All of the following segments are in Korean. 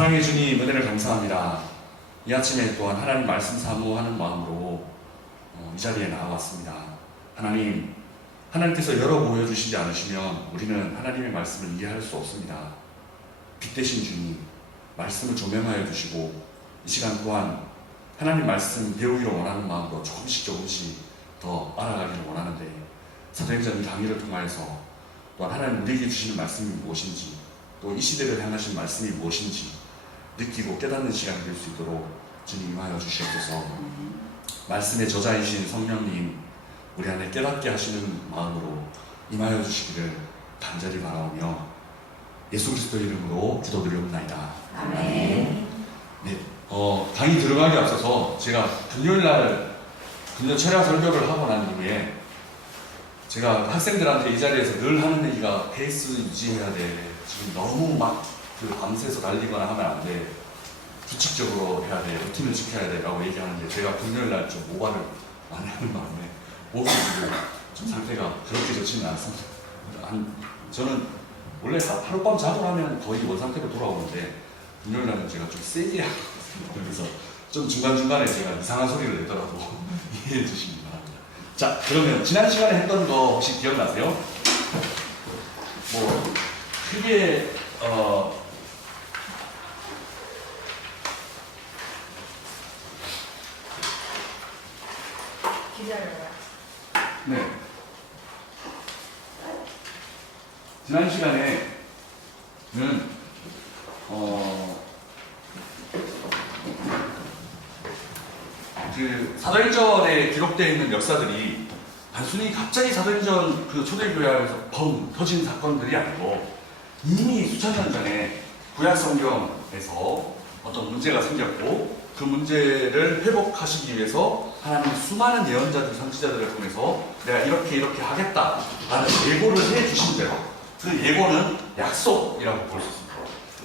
사랑해 주님, 은혜를 감사합니다. 이 아침에 또한 하나님 말씀 사모하는 마음으로 이 자리에 나와왔습니다. 하나님, 하나님께서 열어 보여주시지 않으시면 우리는 하나님의 말씀을 이해할 수 없습니다. 빛 대신 주님, 말씀을 조명하여 주시고 이 시간 또한 하나님 말씀 배우기를 원하는 마음으로 조금씩 더 알아가기를 원하는데, 사도행전 이 강의를 통하여서 또한 하나님 우리에게 주시는 말씀이 무엇인지, 또 이 시대를 향하신 말씀이 무엇인지 느끼고 깨닫는 시간이 될 수 있도록 주님 임하여 주시옵소서. 말씀의 저자이신 성령님, 우리 안에 깨닫게 하시는 마음으로 임하여 주시기를 간절히 바라오며 예수 그리스도의 이름으로 기도드리옵나이다. 아멘. 네, 강의 들어가기 앞서서 제가 금요일날 금요 철야 설교를 하고 난 이후에 제가 학생들한테 이 자리에서 늘 하는 얘기가 페이스 유지해야 돼. 지금 너무 막 밤새서 달리거나 하면 안 돼. 규칙적으로 해야 돼. 루틴을 지켜야 돼. 라고 얘기하는데, 제가 금요일날 좀 오바를 많이 하는 바람에 목이 지금 좀 상태가 그렇게 좋지는 않습니다. 저는 원래 하룻밤 자고 나면 거의 원상태로 돌아오는데, 금요일날은 제가 좀 세게 하고 있습니다. 그래서 좀 중간중간에 제가 이상한 소리를 내더라도 이해해 주시기 바랍니다. 자, 그러면 지난 시간에 했던 거 혹시 기억나세요? 뭐 크게 기다려요. 네. 지난 시간에는 그 사도행전에 기록되어 있는 역사들이 단순히 갑자기 사도행전 그 초대교회 안에서 펑 터진 사건들이 아니고, 이미 수천 년 전에 구약 성경에서 어떤 문제가 생겼고, 그 문제를 회복하시기 위해서 하나님 수많은 예언자들, 선지자들을 통해서 내가 이렇게 하겠다라는 예고를 해주신 대로, 그 예고는 약속이라고 볼 수 있습니다.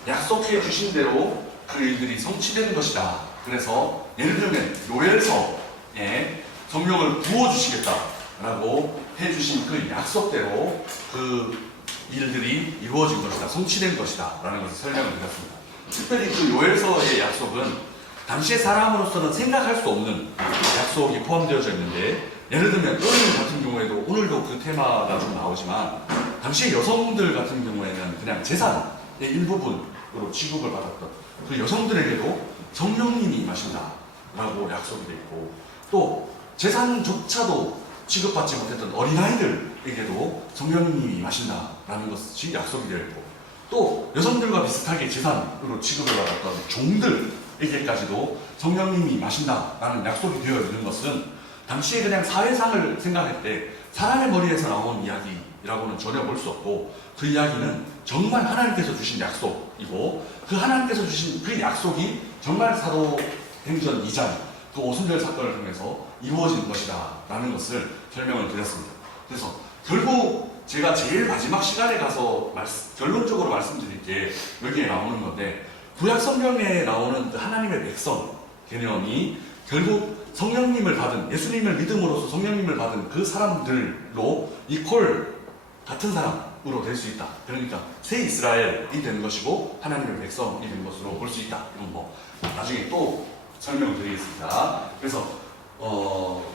약속해 주신 대로 그 일들이 성취되는 것이다. 그래서 예를 들면 요엘서에 성령을 부어주시겠다라고 해주신 그 약속대로 그 일들이 이루어진 것이다, 성취된 것이다 라는 것을 설명을 드렸습니다. 특별히 그 요엘서의 약속은 당시의 사람으로서는 생각할 수 없는 약속이 포함되어져 있는데, 예를 들면 연인 같은 경우에도 오늘도 그 테마가 좀 나오지만, 당시의 여성들 같은 경우에는 그냥 재산의 일부분으로 취급을 받았던 그 여성들에게도 성령님이 임하신다 라고 약속이 되어 있고, 또 재산조차도 취급받지 못했던 어린아이들에게도 성령님이 임하신다 라는 것이 약속이 되어 있고, 또 여성들과 비슷하게 재산으로 취급을 받았던 종들에게까지도 성령님이 임하신다 라는 약속이 되어 있는 것은, 당시에 그냥 사회상을 생각할 때 사람의 머리에서 나온 이야기라고는 전혀 볼 수 없고, 그 이야기는 정말 하나님께서 주신 약속이고, 그 하나님께서 주신 그 약속이 정말 사도행전 2장 그 오순절 사건을 통해서 이루어진 것이다 라는 것을 설명을 드렸습니다. 그래서 결국 제가 제일 마지막 시간에 가서 결론적으로 말씀드릴 게 여기에 나오는 건데, 구약 성경에 나오는 그 하나님의 백성 개념이 결국 성령님을 받은, 예수님을 믿음으로써 성령님을 받은 그 사람들로 이퀄 같은 사람으로 될 수 있다. 그러니까 새 이스라엘이 되는 것이고 하나님의 백성이 되는 것으로 볼 수 있다. 이건 뭐 나중에 또 설명을 드리겠습니다. 그래서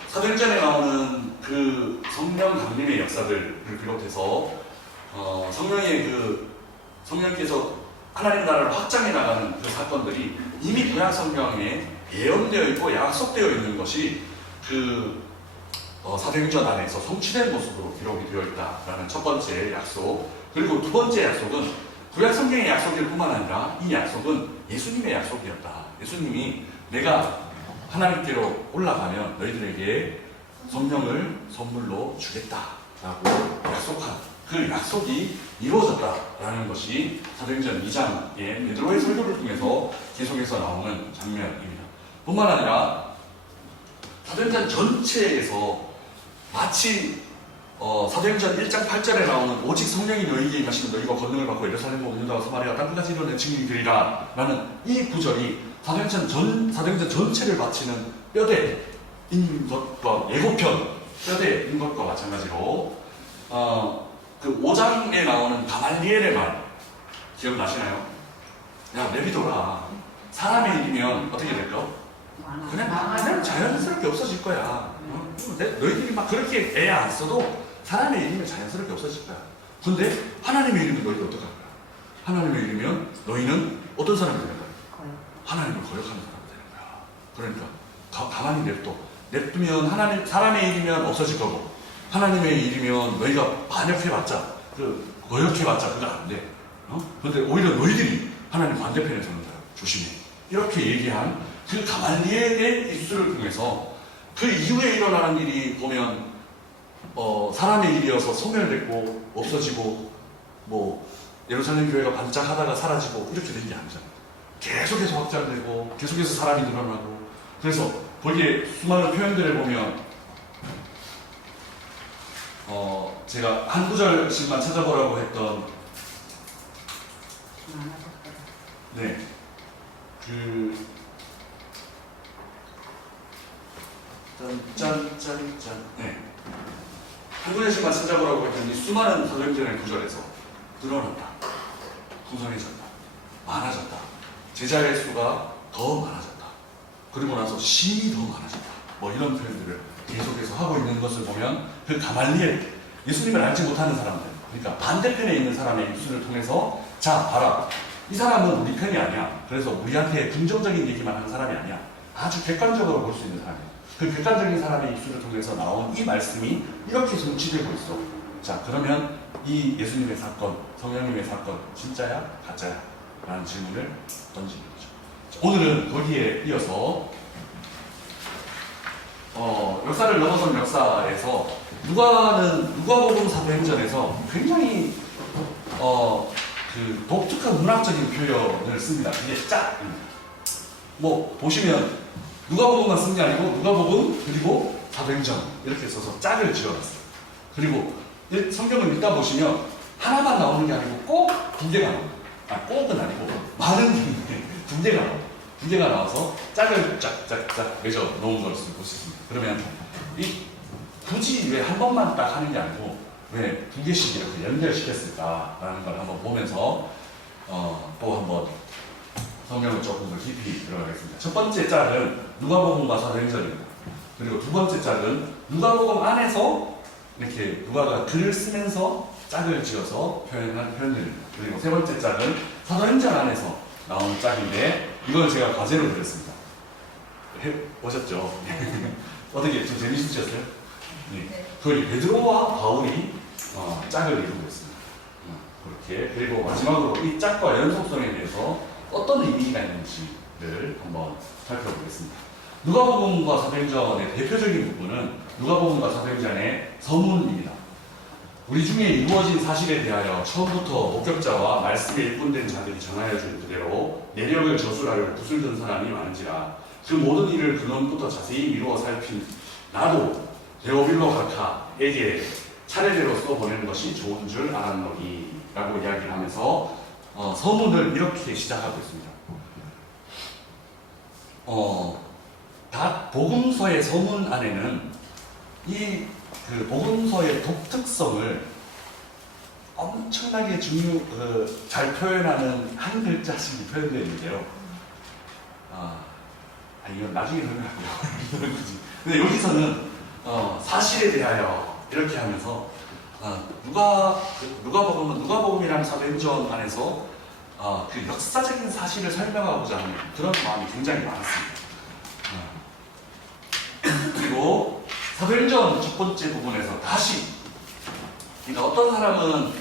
사도행전에 나오는 그 성령 강림의 역사들을 비롯해서 성령께서 하나님 나라를 확장해 나가는 그 사건들이 이미 구약 성경에 예언되어 있고 약속되어 있는 것이 그 사도행전 안에서 성취된 모습으로 기록이 되어 있다라는 첫 번째 약속. 그리고 두 번째 약속은 구약 성경의 약속일 뿐만 아니라 이 약속은 예수님의 약속이었다. 예수님이 내가 하나님께로 올라가면 너희들에게 성령을 선물로 주겠다라고 약속한 그 약속이 이루어졌다라는 것이 사도행전 2장의 베드로의 설교를 통해서 계속해서 나오는 장면입니다. 뿐만 아니라 사도행전 전체에서 마치 사도행전 1장 8절에 나오는 오직 성령이 너희에게 임하시면 너희가 권능을 받고 예루살렘과 유다와 사마리아 땅끝까지 이루어낸 증인이 되리라 라는 이 구절이 사도행전 전체를 바치는 뼈대인 것과 예고편 뼈대인 것과 마찬가지로 그 5장에 나오는 가말리엘의 말 기억나시나요? 야, 내비둬라. 사람의 일이면 어떻게 될까? 그냥 자연스럽게 없어질 거야. 너희들이 막 그렇게 애 안 써도 사람의 일이면 자연스럽게 없어질 거야. 근데 하나님의 일이면 너희들 어떡할 거야? 하나님의 일이면 너희는 어떤 사람이 되는 거야? 하나님을 거역하는 사람이 되는 거야. 그러니까 가만히 냅두면 하나님, 사람의 일이면 없어질 거고, 하나님의 일이면 너희가 반역해봤자, 거역해봤자 그거 안 돼. 근데 오히려 너희들이 하나님 반대편에 서는 거야. 조심해. 이렇게 얘기한 그 가말리엘의 입술을 통해서 그 이후에 일어나는 일이 보면 사람의 일이어서 소멸됐고 없어지고 뭐 예루살렘 교회가 반짝하다가 사라지고 이렇게 된 게 아니잖아. 계속해서 확장되고 계속해서 사람이 늘어나고. 그래서 거기에 수많은 표현들을 보면 제가 한 구절씩만 찾아보라고 했던 네, 네, 한 구절씩만 찾아보라고 했더니 수많은 사도행전의 구절에서 늘어났다, 풍성해졌다, 많아졌다, 제자의 수가 더 많아졌다, 그리고 나서 신이 더 많아졌다, 뭐 이런 표현들을 계속해서 하고 있는 것을 보면 그 가말리엘, 예수님을 알지 못하는 사람들, 그러니까 반대편에 있는 사람의 입술을 통해서 자 봐라, 이 사람은 우리 편이 아니야. 그래서 우리한테 긍정적인 얘기만 하는 사람이 아니야. 아주 객관적으로 볼 수 있는 사람이야. 그 객관적인 사람의 입술을 통해서 나온 이 말씀이 이렇게 성취되고 있어. 자, 그러면 이 예수님의 사건, 성령님의 사건 진짜야? 가짜야? 라는 질문을 던지는 거죠. 자, 오늘은 거기에 이어서 역사를 넘어선 역사에서 누가복음 사도행전에서 굉장히 그 독특한 문학적인 표현을 씁니다. 이게 짝입니다. 뭐 보시면 누가복음만 쓴 게 아니고 누가복음 그리고 사도행전 이렇게 써서 짝을 지어놨어요. 그리고 성경을 읽다 보시면 하나만 나오는 게 아니고 꼭 두 개가 나와요. 꼭은 아니고 많은 두 개가 나와요. 두 개가 나와서 짝을 짝짝짝 맺어 놓은 것을 볼 수 있습니다. 그러면 굳이 왜 한 번만 딱 하는 게 아니고 왜 두 개씩 이렇게 연결시켰을까라는 걸 한번 보면서 또 한번 성경을 조금 더 깊이 들어가겠습니다. 첫 번째 짝은 누가복음과 사도행전입니다. 그리고 두 번째 짝은 누가복음 안에서 이렇게 누가가 글을 쓰면서 짝을 지어서 표현한 표현들입니다. 그리고 세 번째 짝은 사도행전 안에서 나오는 짝인데 이걸 제가 과제로 드렸습니다. 보셨죠? 어떻게 좀 재밌으셨어요? 네. 거기 베드로와 바울이 짝을 이루고 있습니다. 그렇게. 그리고 마지막으로 이 짝과 연속성에 대해서 어떤 의미가 있는지를 한번 살펴보겠습니다. 누가복음과 사도행전의 대표적인 부분은 누가복음과 사도행전의 서문입니다. 우리 중에 이루어진 사실에 대하여 처음부터 목격자와 말씀에 일꾼된 자들이 전하여 준 그대로 내력을 저술하려 붓을 든 사람이 많은지라 그 모든 일을 근원부터 자세히 미루어 살핀 나도 데오빌로 각하에게 차례대로 써보내는 것이 좋은 줄 알았노니 라고 이야기를 하면서 서문을 이렇게 시작하고 있습니다. 각 복음서의 서문 안에는 그 복음서의 독특성을 엄청나게 잘 표현하는 한 글자씩이 표현되어 있는데요. 이건 나중에 설명할게요. 근데 여기서는 사실에 대하여 이렇게 하면서 누가복음이라는 사도행전 안에서 그 역사적인 사실을 설명하고자 하는 그런 마음이 굉장히 많았습니다. 그리고 사도행전 첫 번째 부분에서 다시 그러니까 어떤 사람은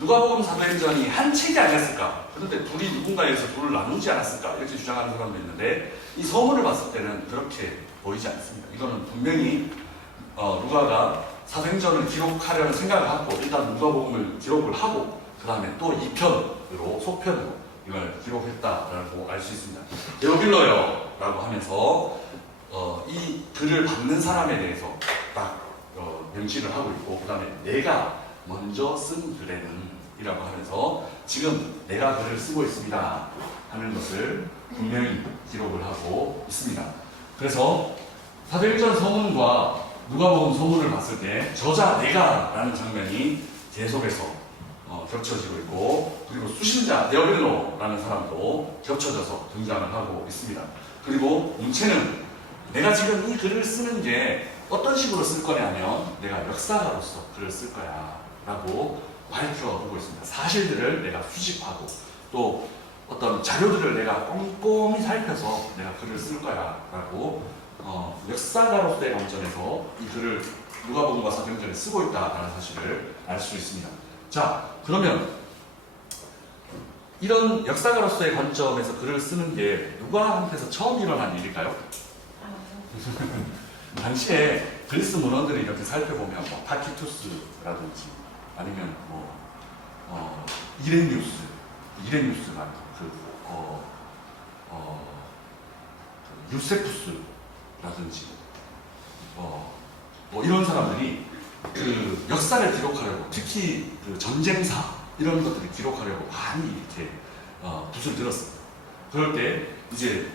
누가복음 사도행전이 한 책이 아니었을까? 그런데 둘이 누군가에서 둘을 나누지 않았을까? 이렇게 주장하는 사람도 있는데 이 서문을 봤을 때는 그렇게 보이지 않습니다. 이거는 분명히 누가가 사도행전을 기록하려는 생각을 갖고 일단 누가복음을 기록을 하고 그 다음에 또 2편으로 소편으로 이걸 기록했다라고 알 수 있습니다. 데오빌로요 라고 하면서 이 글을 받는 사람에 대해서 딱 명시를 하고 있고 그 다음에 내가 먼저 쓴 글에는 이라고 하면서 지금 내가 글을 쓰고 있습니다 하는 것을 분명히 기록을 하고 있습니다. 그래서 사도행전 서문과 누가복음 서문을 봤을 때 저자 내가 라는 장면이 계속해서 겹쳐지고 있고, 그리고 수신자 데어빌로라는 사람도 겹쳐져서 등장을 하고 있습니다. 그리고 문체는 내가 지금 이 글을 쓰는 게 어떤 식으로 쓸 거냐면 내가 역사가로서 글을 쓸 거야 라고 밝혀보고 있습니다. 사실들을 내가 수집하고 또 어떤 자료들을 내가 꼼꼼히 살펴서 내가 글을 쓸 거야 라고 역사가로서의 관점에서 이 글을 누가복음과 사도행전에 쓰고 있다라는 사실을 알 수 있습니다. 자, 그러면 이런 역사가로서의 관점에서 글을 쓰는 게 누가한테서 처음 일어난 일일까요? 당시에 그리스 문헌들을 이렇게 살펴보면 뭐 타키투스라든지 아니면 이레뉴스가 유세푸스라든지 뭐 이런 사람들이 그 역사를 기록하려고, 특히 그 전쟁사 이런 것들을 기록하려고 많이 이렇게 붓을 들었습니다. 그럴 때 이제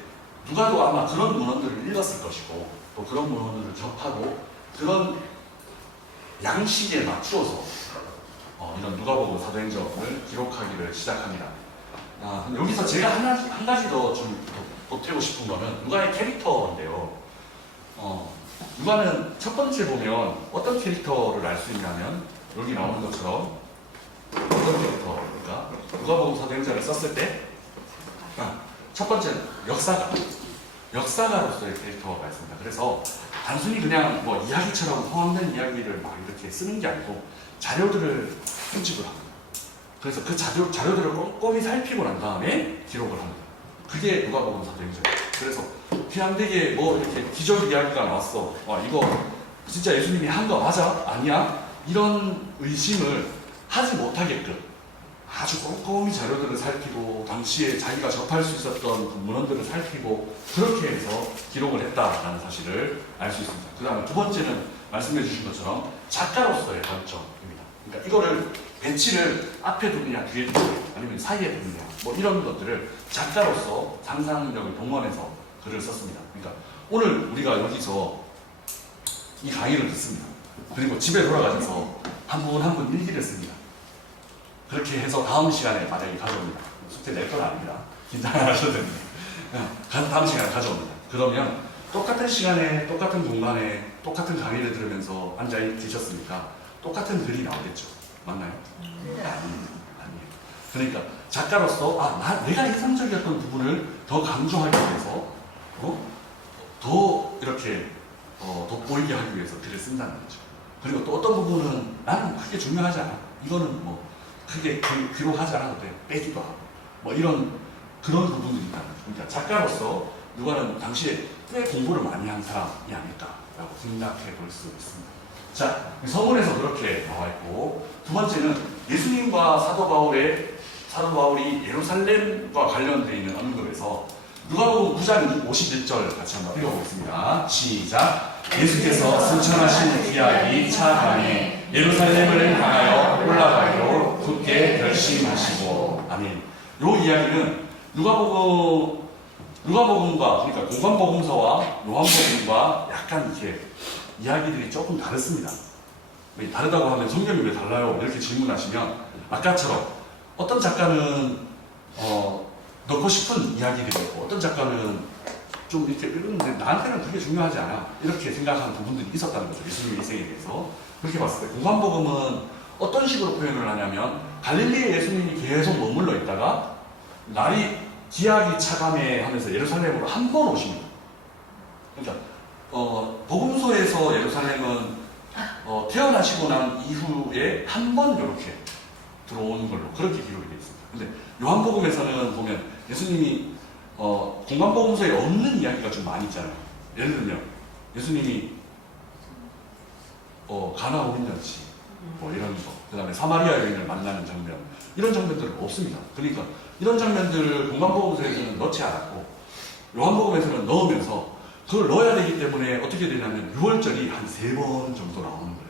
누가도 아마 그런 문헌들을 읽었을 것이고 또 그런 문헌들을 접하고 그런 양식에 맞추어서 이런 누가복음 사도행전을 기록하기를 시작합니다. 여기서 제가 한 가지 더 좀 보태고 싶은 거는 누가의 캐릭터인데요. 누가는 첫 번째 보면 어떤 캐릭터를 알 수 있냐면 여기 나오는 것처럼 어떤 캐릭터입니까? 누가복음 사도행전을 썼을 때 첫 번째는 역사가로서의 캐릭터가 있습니다. 그래서 단순히 그냥 뭐 이야기처럼 허황된 이야기를 막 이렇게 쓰는 게 아니고 자료들을 수집을 합니다. 그래서 그 자료들을 꼼꼼히 살피고 난 다음에 기록을 합니다. 그게 누가복음 사도행전이에요. 그래서 피안되게 뭐 이렇게 기적 이야기가 나왔어. 이거 진짜 예수님이 한 거 맞아? 아니야? 이런 의심을 하지 못하게끔 아주 꼼꼼히 자료들을 살피고 당시에 자기가 접할 수 있었던 그 문헌들을 살피고 그렇게 해서 기록을 했다라는 사실을 알 수 있습니다. 그 다음에 두 번째는 말씀해 주신 것처럼 작가로서의 관점입니다. 그러니까 이거를 배치를 앞에 두느냐 뒤에 두느냐 아니면 사이에 두느냐 뭐 이런 것들을 작가로서 상상력을 동원해서 글을 썼습니다. 그러니까 오늘 우리가 여기서 이 강의를 듣습니다. 그리고 집에 돌아가셔서 한 분 한 분 일기를 씁니다. 그렇게 해서 다음 시간에 만약에 가져옵니다. 숙제 낼 건 아닙니다. 긴장 안 하셔도 됩니다. 다음 시간에 가져옵니다. 그러면 똑같은 시간에 똑같은 공간에 똑같은 강의를 들으면서 앉아 계셨으니까 똑같은 글이 나오겠죠. 맞나요? 네. 아니에요. 그러니까 작가로서 내가 인상적이었던 부분을 더 강조하기 위해서 더 이렇게 돋보이게 하기 위해서 글을 쓴다는 거죠. 그리고 또 어떤 부분은 나는 크게 중요하지 않아. 이거는 뭐 크게 기록하지 않아도 돼. 빼기도 하고. 뭐 그런 부분들이 있다는 거죠. 그러니까 작가로서 누가는 당시에 꽤 공부를 많이 한 사람이 아닐까라고 생각해 볼 수 있습니다. 자, 서문에서 그렇게 나와 있고, 두 번째는 예수님과 사도 바울이 예루살렘과 관련되어 있는 언급에서 누가복음 9장 51절 같이 한번 읽어보겠습니다. 시작. 예수께서 승천하신 기약이 차감해 예루살렘을 향하여 올라가기로 굳게 결심하시고. 아멘. 요 이야기는 누가복음과 그러니까 공관복음서와 요한복음과 약간 이렇게 이야기들이 조금 다릅니다. 다르다고 하면 성경이 왜 달라요? 이렇게 질문하시면 아까처럼 어떤 작가는 넣고 싶은 이야기들이 있고 어떤 작가는 좀 이렇게 읽는데 나한테는 그게 중요하지 않아 이렇게 생각하는 부분들이 있었다는 거죠. 예수님의 인생에 대해서. 그렇게 봤을 때 공관복음은 어떤 식으로 표현을 하냐면 갈릴리에 예수님이 계속 머물러 있다가 날이 기약이 차감해 하면서 예루살렘으로 한 번 오십니다. 그러니까 복음서에서 예루살렘은 태어나시고 난 이후에 한 번 이렇게 들어오는 걸로 그렇게 기록이 되어 있습니다. 근데 요한복음에서는 보면 예수님이 공관복음서에 없는 이야기가 좀 많이 있잖아요. 예를 들면 예수님이 가나 오인잔치 뭐 이런 거, 그 다음에 사마리아 여인을 만나는 장면 이런 장면들은 없습니다. 그러니까 이런 장면들을 공관복음서에서는 넣지 않았고 요한복음에서는 넣으면서 그걸 넣어야 되기 때문에 어떻게 되냐면 6월절이 한 3번 정도 나오는 거예요.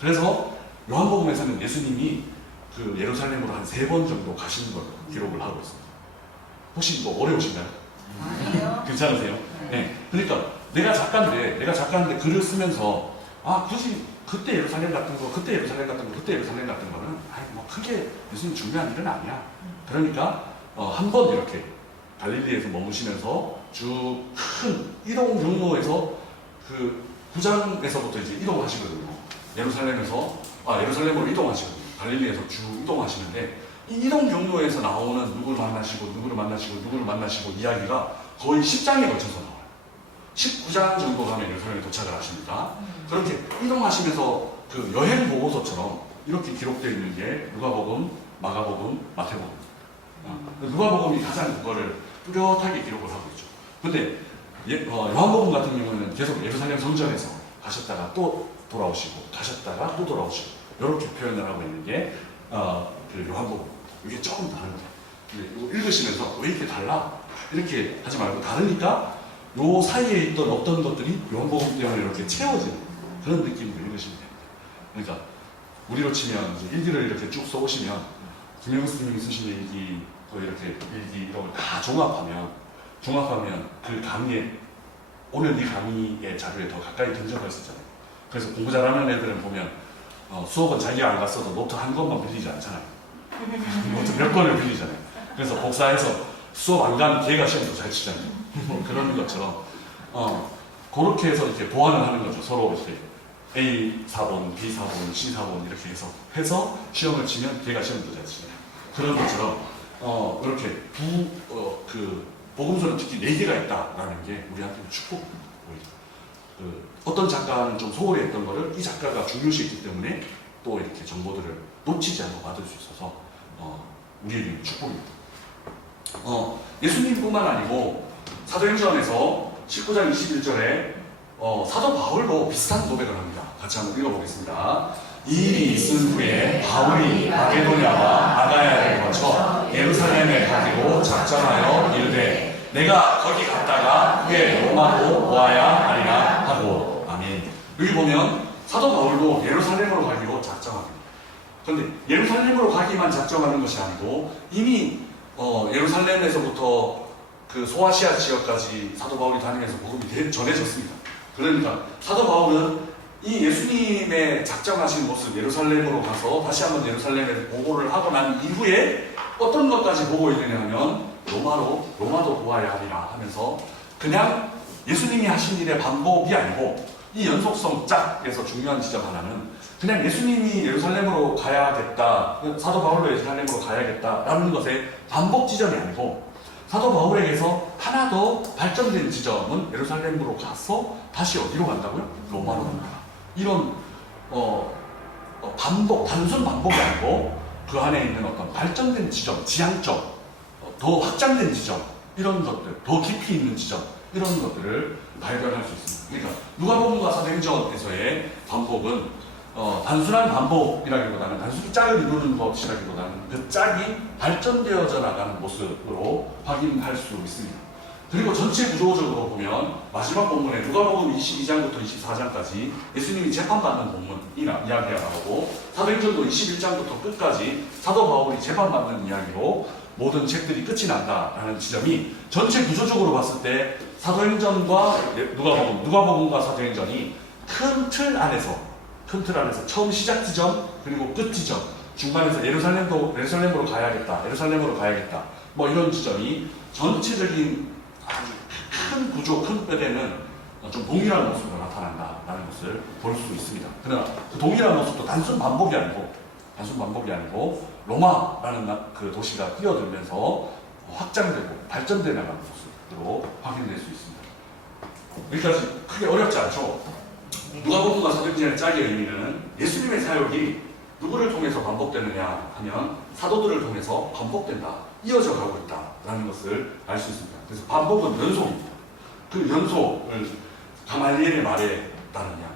그래서 요한복음에서는 예수님이 그 예루살렘으로 한 3번 정도 가시는 걸로 기록을 하고 있습니다. 혹시 뭐 어려우신가요? 아니요. 괜찮으세요? 네. 그러니까 내가 작가인데 글을 쓰면서 굳이 그때 예루살렘 같은 거, 그때 예루살렘 같은 거, 그때 예루살렘 같은 거는 뭐 크게 무슨 중요한 일은 아니야. 그러니까 한 번 이렇게 갈릴리에서 머무시면서 쭉 큰 이동 경로에서 그 구장에서부터 이제 이동하시거든요. 예루살렘으로 이동하시거든요. 갈릴리에서 쭉 이동하시는데 이 이동 경로에서 나오는 누구를 만나시고 누구를 만나시고 누구를 만나시고 이야기가 거의 10장에 걸쳐서 나와요. 19장 정도 가면 예루살렘에 도착을 하십니다. 그렇게 이동하시면서 그 여행 보고서처럼 이렇게 기록되어 있는 게 누가복음, 마가복음, 마태복음. 누가복음이 가장 그거를 뚜렷하게 기록을 하고 있죠. 근데 요한복음 같은 경우는 계속 예루살렘 성전에서 가셨다가 또 돌아오시고 가셨다가 또 돌아오시고 이렇게 표현을 하고 있는 게 그 요한복음. 이게 조금 다른 거예요. 근데 이거 읽으시면서 왜 이렇게 달라? 이렇게 하지 말고 다르니까 요 사이에 있던 어떤 것들이 요한복음 때문에 이렇게 채워지는 그런 느낌으로 읽으시면 됩니다. 그러니까 우리로 치면 이제 일기를 이렇게 쭉 써오시면 김영수 님이 쓰신 일기 또 이렇게 일기 이런 걸 다 종합하면 그 강의에 오늘 이 강의의 자료에 더 가까이 근접할 수 있잖아요. 그래서 공부 잘하는 애들은 보면 수업은 자기가 안 갔어도 노트 한 권만 빌리지 않잖아요. 노트 몇 권을 빌리잖아요. 그래서 복사해서 수업 안 가는 걔가 시험도 잘 치잖아요. 그런 것처럼 그렇게 해서 이렇게 보완을 하는 거죠. 서로 이렇게 A 4번, B 4번, C 4번 이렇게 해서 시험을 치면 걔가 시험도 잘 치잖아요. 그런 것처럼 이렇게 복음서는 특히 4개가 있다라는 게 우리한테 축복입니다. 어떤 작가는 좀 소홀히 했던 거를 이 작가가 중요시했기 때문에 또 이렇게 정보들을 놓치지 않고 받을 수 있어서 우리에게는 축복입니다. 예수님뿐만 아니고 사도행전에서 19장 21절에 사도 바울도 비슷한 고백을 합니다. 같이 한번 읽어보겠습니다. 이 일이 있은 후에 바울이 마게도냐와 아가야를 거쳐 예루살렘에 가기로 작정하여 이르되 내가 거기 갔다가 후에 로마로 보아야 하리라 하고. 아멘. 여기 보면 사도 바울도 예루살렘으로 가기로 작정합니다. 그런데 예루살렘으로 가기만 작정하는 것이 아니고 이미 예루살렘에서부터 그 소아시아 지역까지 사도 바울이 다니면서 복음이 전해졌습니다. 그러니까 사도 바울은 이 예수님의 작정하신 모습 예루살렘으로 가서 다시 한번 예루살렘에 보고를 하고 난 이후에 어떤 것까지 보고 있느냐 하면 로마도 보아야 하리라 하면서 그냥 예수님이 하신 일의 반복이 아니고 이 연속성 짝에서 중요한 지점 하나는 그냥 예수님이 예루살렘으로 가야겠다, 사도 바울도 예루살렘으로 가야겠다라는 것의 반복 지점이 아니고 사도 바울에게서 하나 더 발전된 지점은 예루살렘으로 가서 다시 어디로 간다고요? 로마로 간다. 이런 단순 반복이 아니고 그 안에 있는 어떤 발전된 지점, 지향점, 더 확장된 지점, 이런 것들, 더 깊이 있는 지점, 이런 것들을 발견할 수 있습니다. 그러니까 누가복음과 사도행전에서의 반복은 단순한 반복이라기보다는 단순히 짝을 이루는 것이라기보다는 그 짝이 발전되어져 나가는 모습으로 확인할 수 있습니다. 그리고 전체 구조적으로 보면 마지막 본문에 누가복음 22장부터 24장까지 예수님이 재판받는 본문이나 이야기가 나오고 사도행전도 21장부터 끝까지 사도 바울이 재판받는 이야기로 모든 책들이 끝이 난다라는 지점이 전체 구조적으로 봤을 때 사도행전과 누가복음과 사도행전이 큰 틀 안에서 처음 시작 지점 그리고 끝 지점 중간에서 예루살렘으로 가야겠다 뭐 이런 지점이 전체적인 큰 구조, 큰 뼈대는 좀 동일한 모습으로 나타난다라는 것을 볼 수 있습니다. 그러나 그 동일한 모습도 단순 반복이 아니고 로마라는 그 도시가 뛰어들면서 확장되고 발전돼 나가는 모습으로 확인될 수 있습니다. 여기까지 크게 어렵지 않죠? 누가복음과 사도행전의 짝의 의미는 예수님의 사역이 누구를 통해서 반복되느냐 하면 사도들을 통해서 반복된다, 이어져 가고 있다라는 것을 알 수 있습니다. 그래서 반복은 연속입니다. 그 연속을 가말리엘의 말에 따르면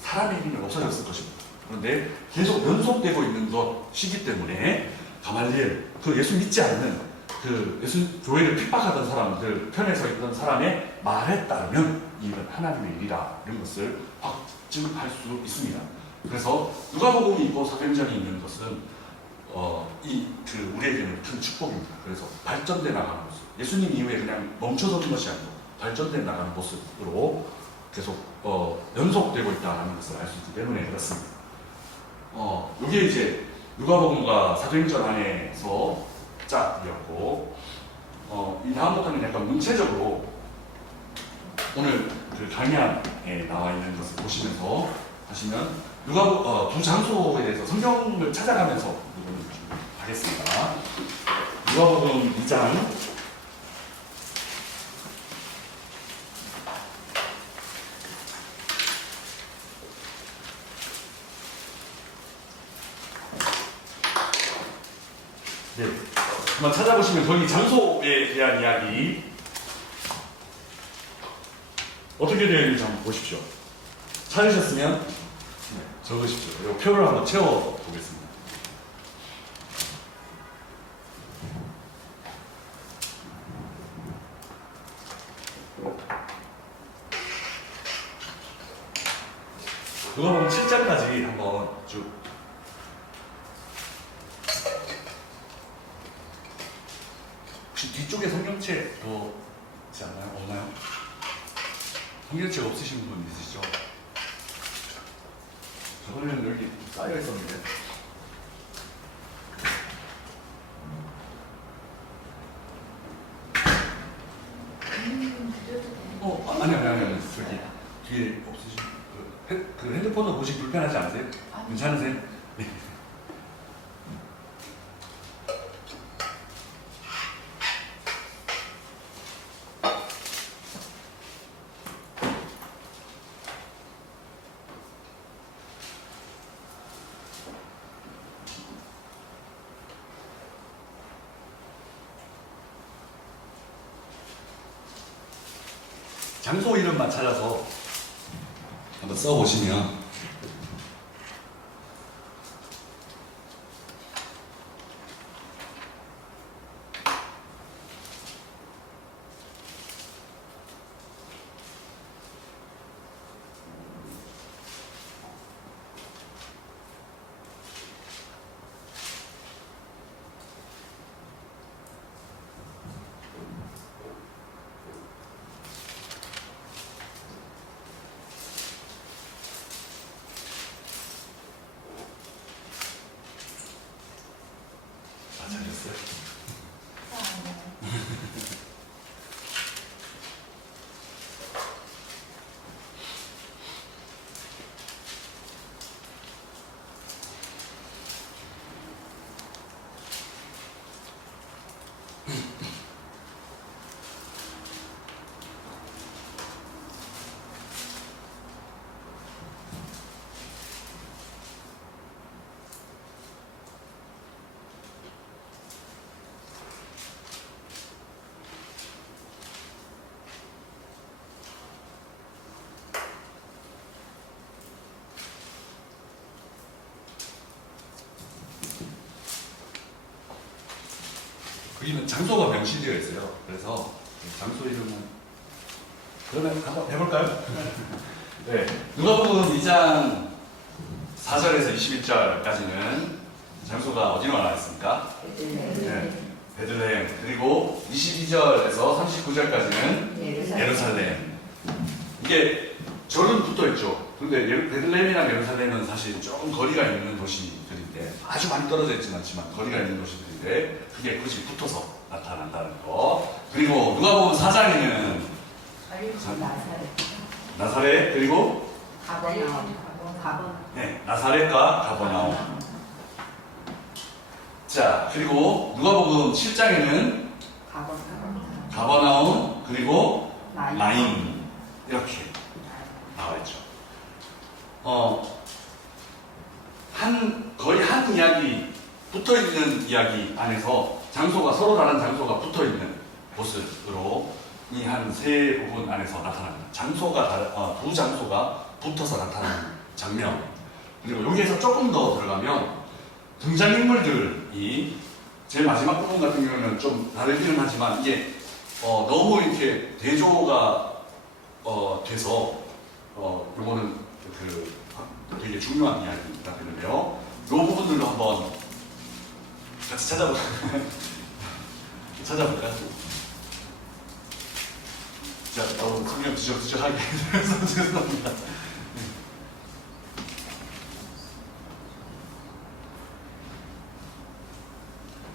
사람의 힘은 없어졌을 것입니다. 그런데 계속 연속되고 있는 것이기 때문에 가말리엘, 그 예수 믿지 않는 그 예수 교회를 핍박하던 사람들 편에 서 있던 사람의 말에 따르면 이건 하나님의 일이라 이런 것을 확증할 수 있습니다. 그래서 누가복음이 있고 사도행전이 있는 것은 우리에게는 큰 축복입니다. 그래서 발전돼 나가는 모습, 예수님 이후에 그냥 멈춰서는 것이 아니고 발전돼 나가는 모습으로 계속 연속되고 있다는 것을 알 수 있기 때문에 그렇습니다. 이게 이제 누가복음과 사도행전 안에서 짝이었고, 이 다음부터는 약간 문체적으로 오늘 그 강의안에 나와 있는 것을 보시면서 하시면 두 장소에 대해서 성경을 찾아가면서 이거는 좀 하겠습니다. 누가복음 2장 '네, 한번 찾아보시면 거기 장소에 대한 이야기 어떻게 되어 있는지 한번 보십시오. 찾으셨으면 적으십시오. 이 표를 한번 채워보겠습니다. 누가복음 7장까지 한번 쭉. 혹시 뒤쪽에 성경책 더 있지 않나요? 없나요? 성경책 없으신 분 있으시죠? 저번에는 여기 쌓여 있었는데. 아니요. 저기 뒤에 없으신 그 핸드폰으로 보시기 불편하지 않으세요? 괜찮으세요? 네. 장소 이름만 찾아서 한번 써보시면 찾으셨어요? 여기는 장소가 명시되어 있어요. 그래서 장소 이름은 그러면 한번 해볼까요? 네, 누가복음 2장 4절에서 21절까지는 장소가 어디로 나와 있습니까? 네, 베들레헴. 그리고 22절에서 39절까지는 예루살렘. 이게 절은 붙어 있죠. 근데 베들레헴이랑 예루살렘은 사실 조금 거리가 있는 도시들인데, 아주 많이 떨어져 있지는 않지만 거리가 있는 도시들인데 그게 굳이 붙어서 나타난다는 거. 그리고 누가복음 4장에는 나사렛 그리고 네, 나사렛과 가버나움. 자, 그리고 누가복음 7장에는 가버나움 그리고 나인 이렇게 나와 있죠. 거의 한 이야기, 붙어 있는 이야기 안에서 장소가 서로 다른 장소가 붙어 있는 곳으로 이 한 세 부분 안에서 나타납니다. 장소가 두 장소가 붙어서 나타나는 장면. 그리고 여기에서 조금 더 들어가면 등장인물들이 제일 마지막 부분 같은 경우는 좀 다르기는 하지만 이게 너무 이렇게 대조가 돼서 이거는 되게 중요한 이야기가 되는데요. 이 부분들도 한번 같이 찾아볼까요? 제가 너무 성경 지적하게 해서 죄송합니다.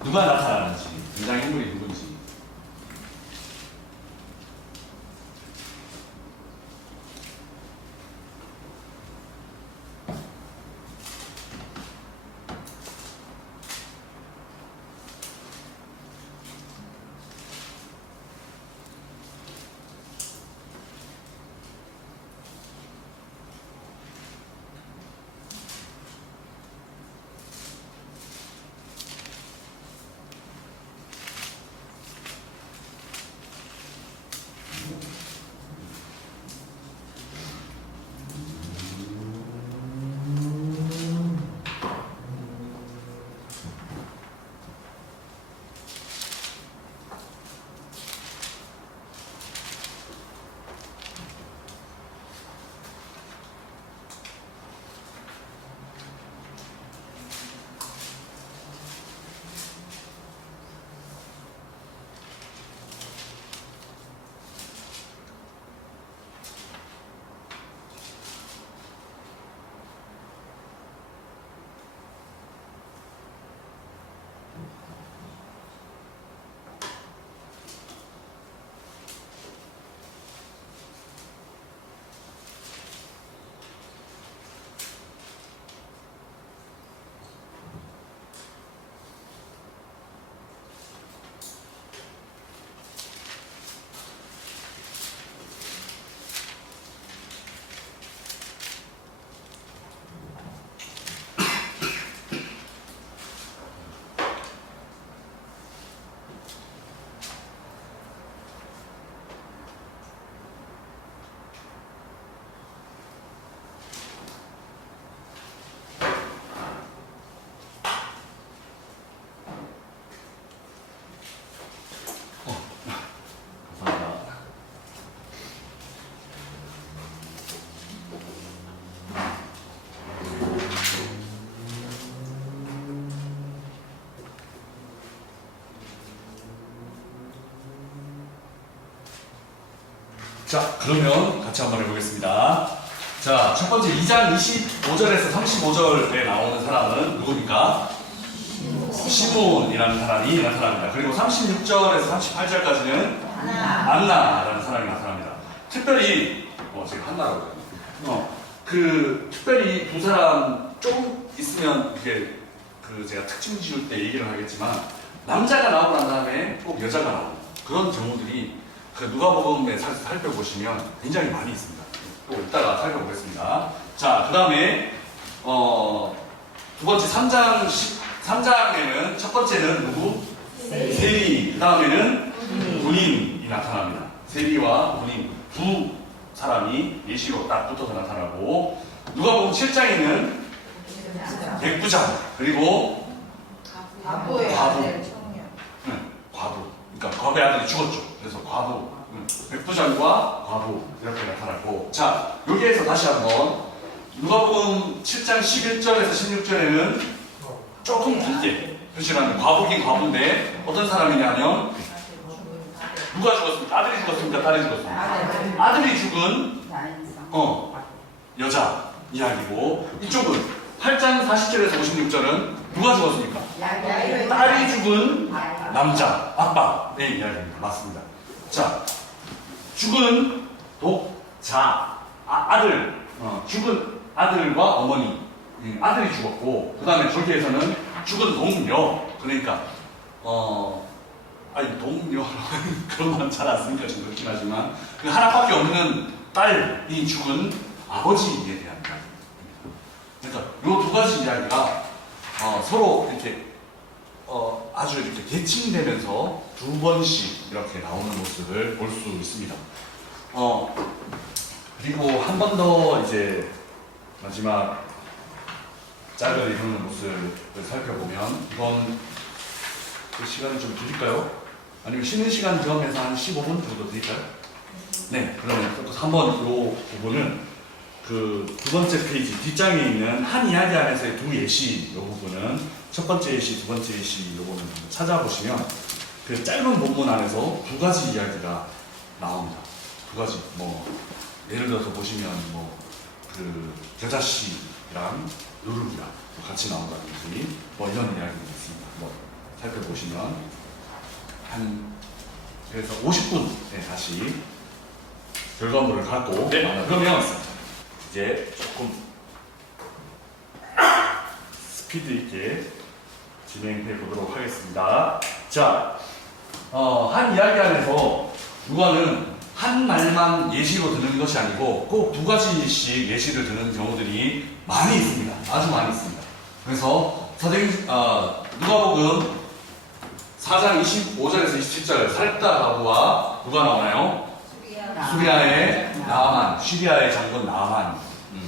누가 나타나는지, 등장인물이 누군지. 자, 그러면 같이 한번 해보겠습니다. 자, 첫 번째 2장 25절에서 35절에 나오는 사람은 누굽니까? 시몬이라는 사람이 나타납니다. 그리고 36절에서 38절까지는 안나라는 사람이 나타납니다. 특별히 제가 한나라고 특별히 두 사람 좀 있으면 그게 제가 특징 지을 때 얘기를 하겠지만 남자가 나오고 난 다음에 꼭 여자가 나오고 그런 경우들이 누가복음에 살펴보시면 굉장히 많이 있습니다. 또 이따가 살펴보겠습니다. 자, 그 다음에 두 번째 3장에는 첫 번째는 누구? 세리. 그 다음에는 군인이 나타납니다. 세리와 군인 두 사람이 예시로 딱 붙어서 나타나고, 누가복음 7장에는 백부장 그리고 과부. 과부. 그러니까 과부의 아들이 죽었죠. 그래서 과부, 백부장과 과부 이렇게 나타나고, 자, 여기에서 다시 한번 누가복음 7장 11절에서 16절에는 조금 길게 표시하는 과부긴 과부인데 어떤 사람이냐면 누가 죽었습니까? 아들이 죽었습니까? 딸이 죽었습니까? 아들이 죽은 여자 이야기고, 이쪽은 8장 40절에서 56절은 누가 죽었습니까? 딸이 죽은 남자, 아빠의 이야기입니다. 맞습니다. 자, 죽은 독자, 아들, 죽은 아들과 어머니, 아들이 죽었고, 그 다음에 거기에서는 죽은 동료, 그러니까, 동료, 그런 말은 잘 안 쓰니까 좀 그렇긴 하지만, 그 하나밖에 없는 딸이 죽은 아버지에 대한 이야기입니다. 그러니까, 요 두 가지 이야기가, 서로 이렇게, 아주 이렇게 대칭되면서 두 번씩 이렇게 나오는 모습을 볼 수 있습니다. 그리고 한 번 더 이제 마지막 짝을 이루는 모습을 살펴보면, 이번 그 시간을 좀 드릴까요? 아니면 쉬는 시간 겸해서 한 15분 정도 드릴까요? 네, 그러면 한번 이 부분은 그 두 번째 페이지 뒷장에 있는 한 이야기 안에서의 두 예시, 이 부분은 첫 번째 예시, 두 번째 예시, 이 부분을 찾아보시면 그 짧은 본문 안에서 두 가지 이야기가 나옵니다. 두 가지 뭐 예를 들어서 보시면 뭐 그 겨자씨랑 누룩이랑 같이 나온다든지 뭐 이런 이야기가 있습니다. 뭐 살펴보시면 한 그래서 50분에 다시 결과물을 갖고 그러면 이제 조금 스피드 있게 진행해 보도록 하겠습니다. 자, 한 이야기 안에서 누가는 한 말만 예시로 드는 것이 아니고 꼭 두 가지씩 예시를 드는 경우들이 많이 있습니다. 아주 많이 있습니다. 그래서 누가복음 4장 25절에서 27절 살다가부와 누가 나오나요? 수리아의 나아만, 시리아의 장군 나아만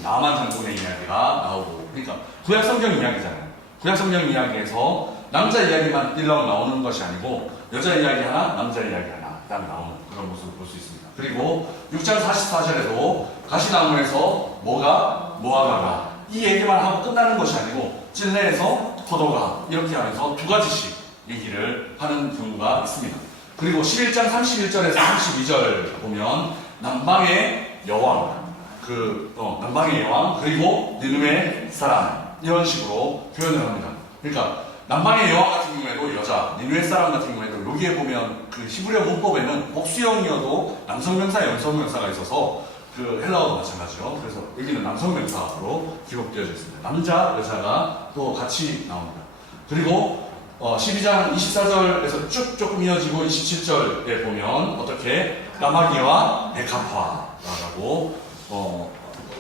장군의 이야기가 나오고, 그러니까 구약 성경 이야기잖아요. 구약 성경 이야기에서 남자 이야기만 딜렁 나오는 것이 아니고 여자 이야기 하나, 남자 이야기 하나 딱 나오는 그런 모습을 볼 수 있습니다. 그리고 6장 44절에도 가시나무에서 모아가라 이 얘기만 하고 끝나는 것이 아니고 찔레에서 포도가 이렇게 하면서 두 가지씩 얘기를 하는 경우가 있습니다. 그리고 11장 31절에서 32절 보면 남방의 여왕, 남방의 여왕 그리고 니느웨 사람 이런 식으로 표현을 합니다. 그러니까 남방의 여왕 같은 경우에도 여자, 니느웨 사람 같은 경우에도 여기에 보면 그 히브리어 문법에는 복수형이어도 남성명사, 여성명사가 있어서 그 헬라어도 마찬가지죠. 그래서 여기는 남성명사로 기록되어져 있습니다. 남자, 여자가 또 같이 나옵니다. 그리고 12장 24절에서 쭉 조금 이어지고 27절에 보면 어떻게 까마귀와 백합화라고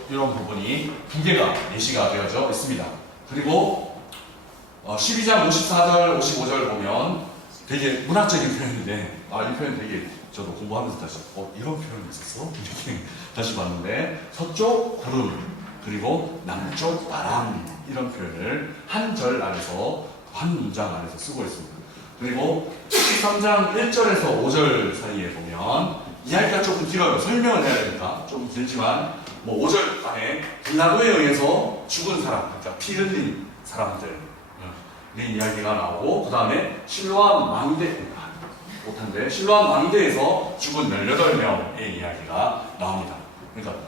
이런 부분이 두 개가 예시가 되어져 있습니다. 그리고 12장 54절, 55절 보면 되게 문학적인 표현인데 이 표현 되게 저도 공부하면서 다시 이런 표현이 있었어? 이렇게 다시 봤는데 서쪽 구름 그리고 남쪽 바람 이런 표현을 한 절 안에서 한 문장 안에서 쓰고 있습니다. 그리고 13장 1절에서 5절 사이에 보면 이야기가 조금 길어요. 설명을 해야 되니까 조금 길지만 뭐 5절 안에 빌라도에 의해서 죽은 사람, 그러니까 피 흘린 사람들 이 이야기가 나오고 그 다음에 실로암 망대에서 죽은 18명의 이야기가 나옵니다. 그러니까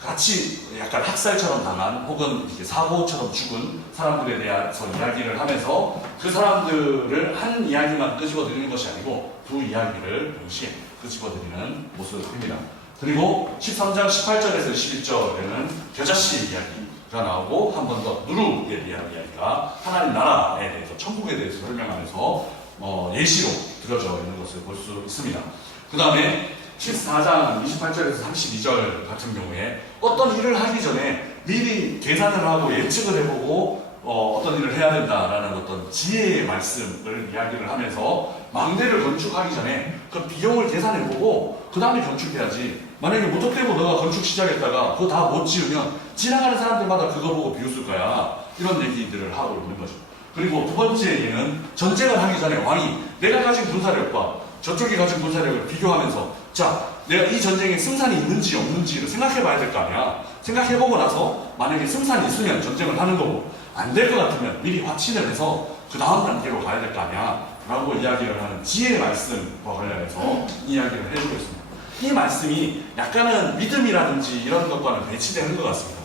같이 약간 학살처럼 당한 혹은 이렇게 사고처럼 죽은 사람들에 대해서 이야기를 하면서 그 사람들을 한 이야기만 끄집어드리는 것이 아니고 두 이야기를 동시에 끄집어드리는 모습입니다. 그리고 13장 18절에서 21절에는 겨자씨 이야기가 나오고 한 번 더 누룩에 대한 이야기가 하나님 나라에 대해서 천국에 대해서 설명하면서 예시로 들어져 있는 것을 볼 수 있습니다. 그 다음에 14장 28절에서 32절 같은 경우에 어떤 일을 하기 전에 미리 계산을 하고 예측을 해보고 어떤 일을 해야 된다라는 어떤 지혜의 말씀을 이야기를 하면서 망대를 건축하기 전에 그 비용을 계산해보고 그 다음에 건축해야지. 만약에 무턱대고 너가 건축 시작했다가 그거 다 못 지으면 지나가는 사람들마다 그거 보고 비웃을 거야. 이런 얘기들을 하고 있는 거죠. 그리고 두 번째 예는 전쟁을 하기 전에 왕이 내가 가진 군사력과 저쪽이 가진 군사력을 비교하면서 자, 내가 이 전쟁에 승산이 있는지 없는지를 생각해 봐야 될 거 아니야. 생각해보고 나서 만약에 승산이 있으면 전쟁을 하는 거고 안 될 것 같으면 미리 확신을 해서 그 다음 단계로 가야 될 거 아니야 라고 이야기를 하는 지혜의 말씀과 관련해서 이야기를 해주고 있습니다. 이 말씀이 약간은 믿음이라든지 이런 것과는 배치되는 것 같습니다.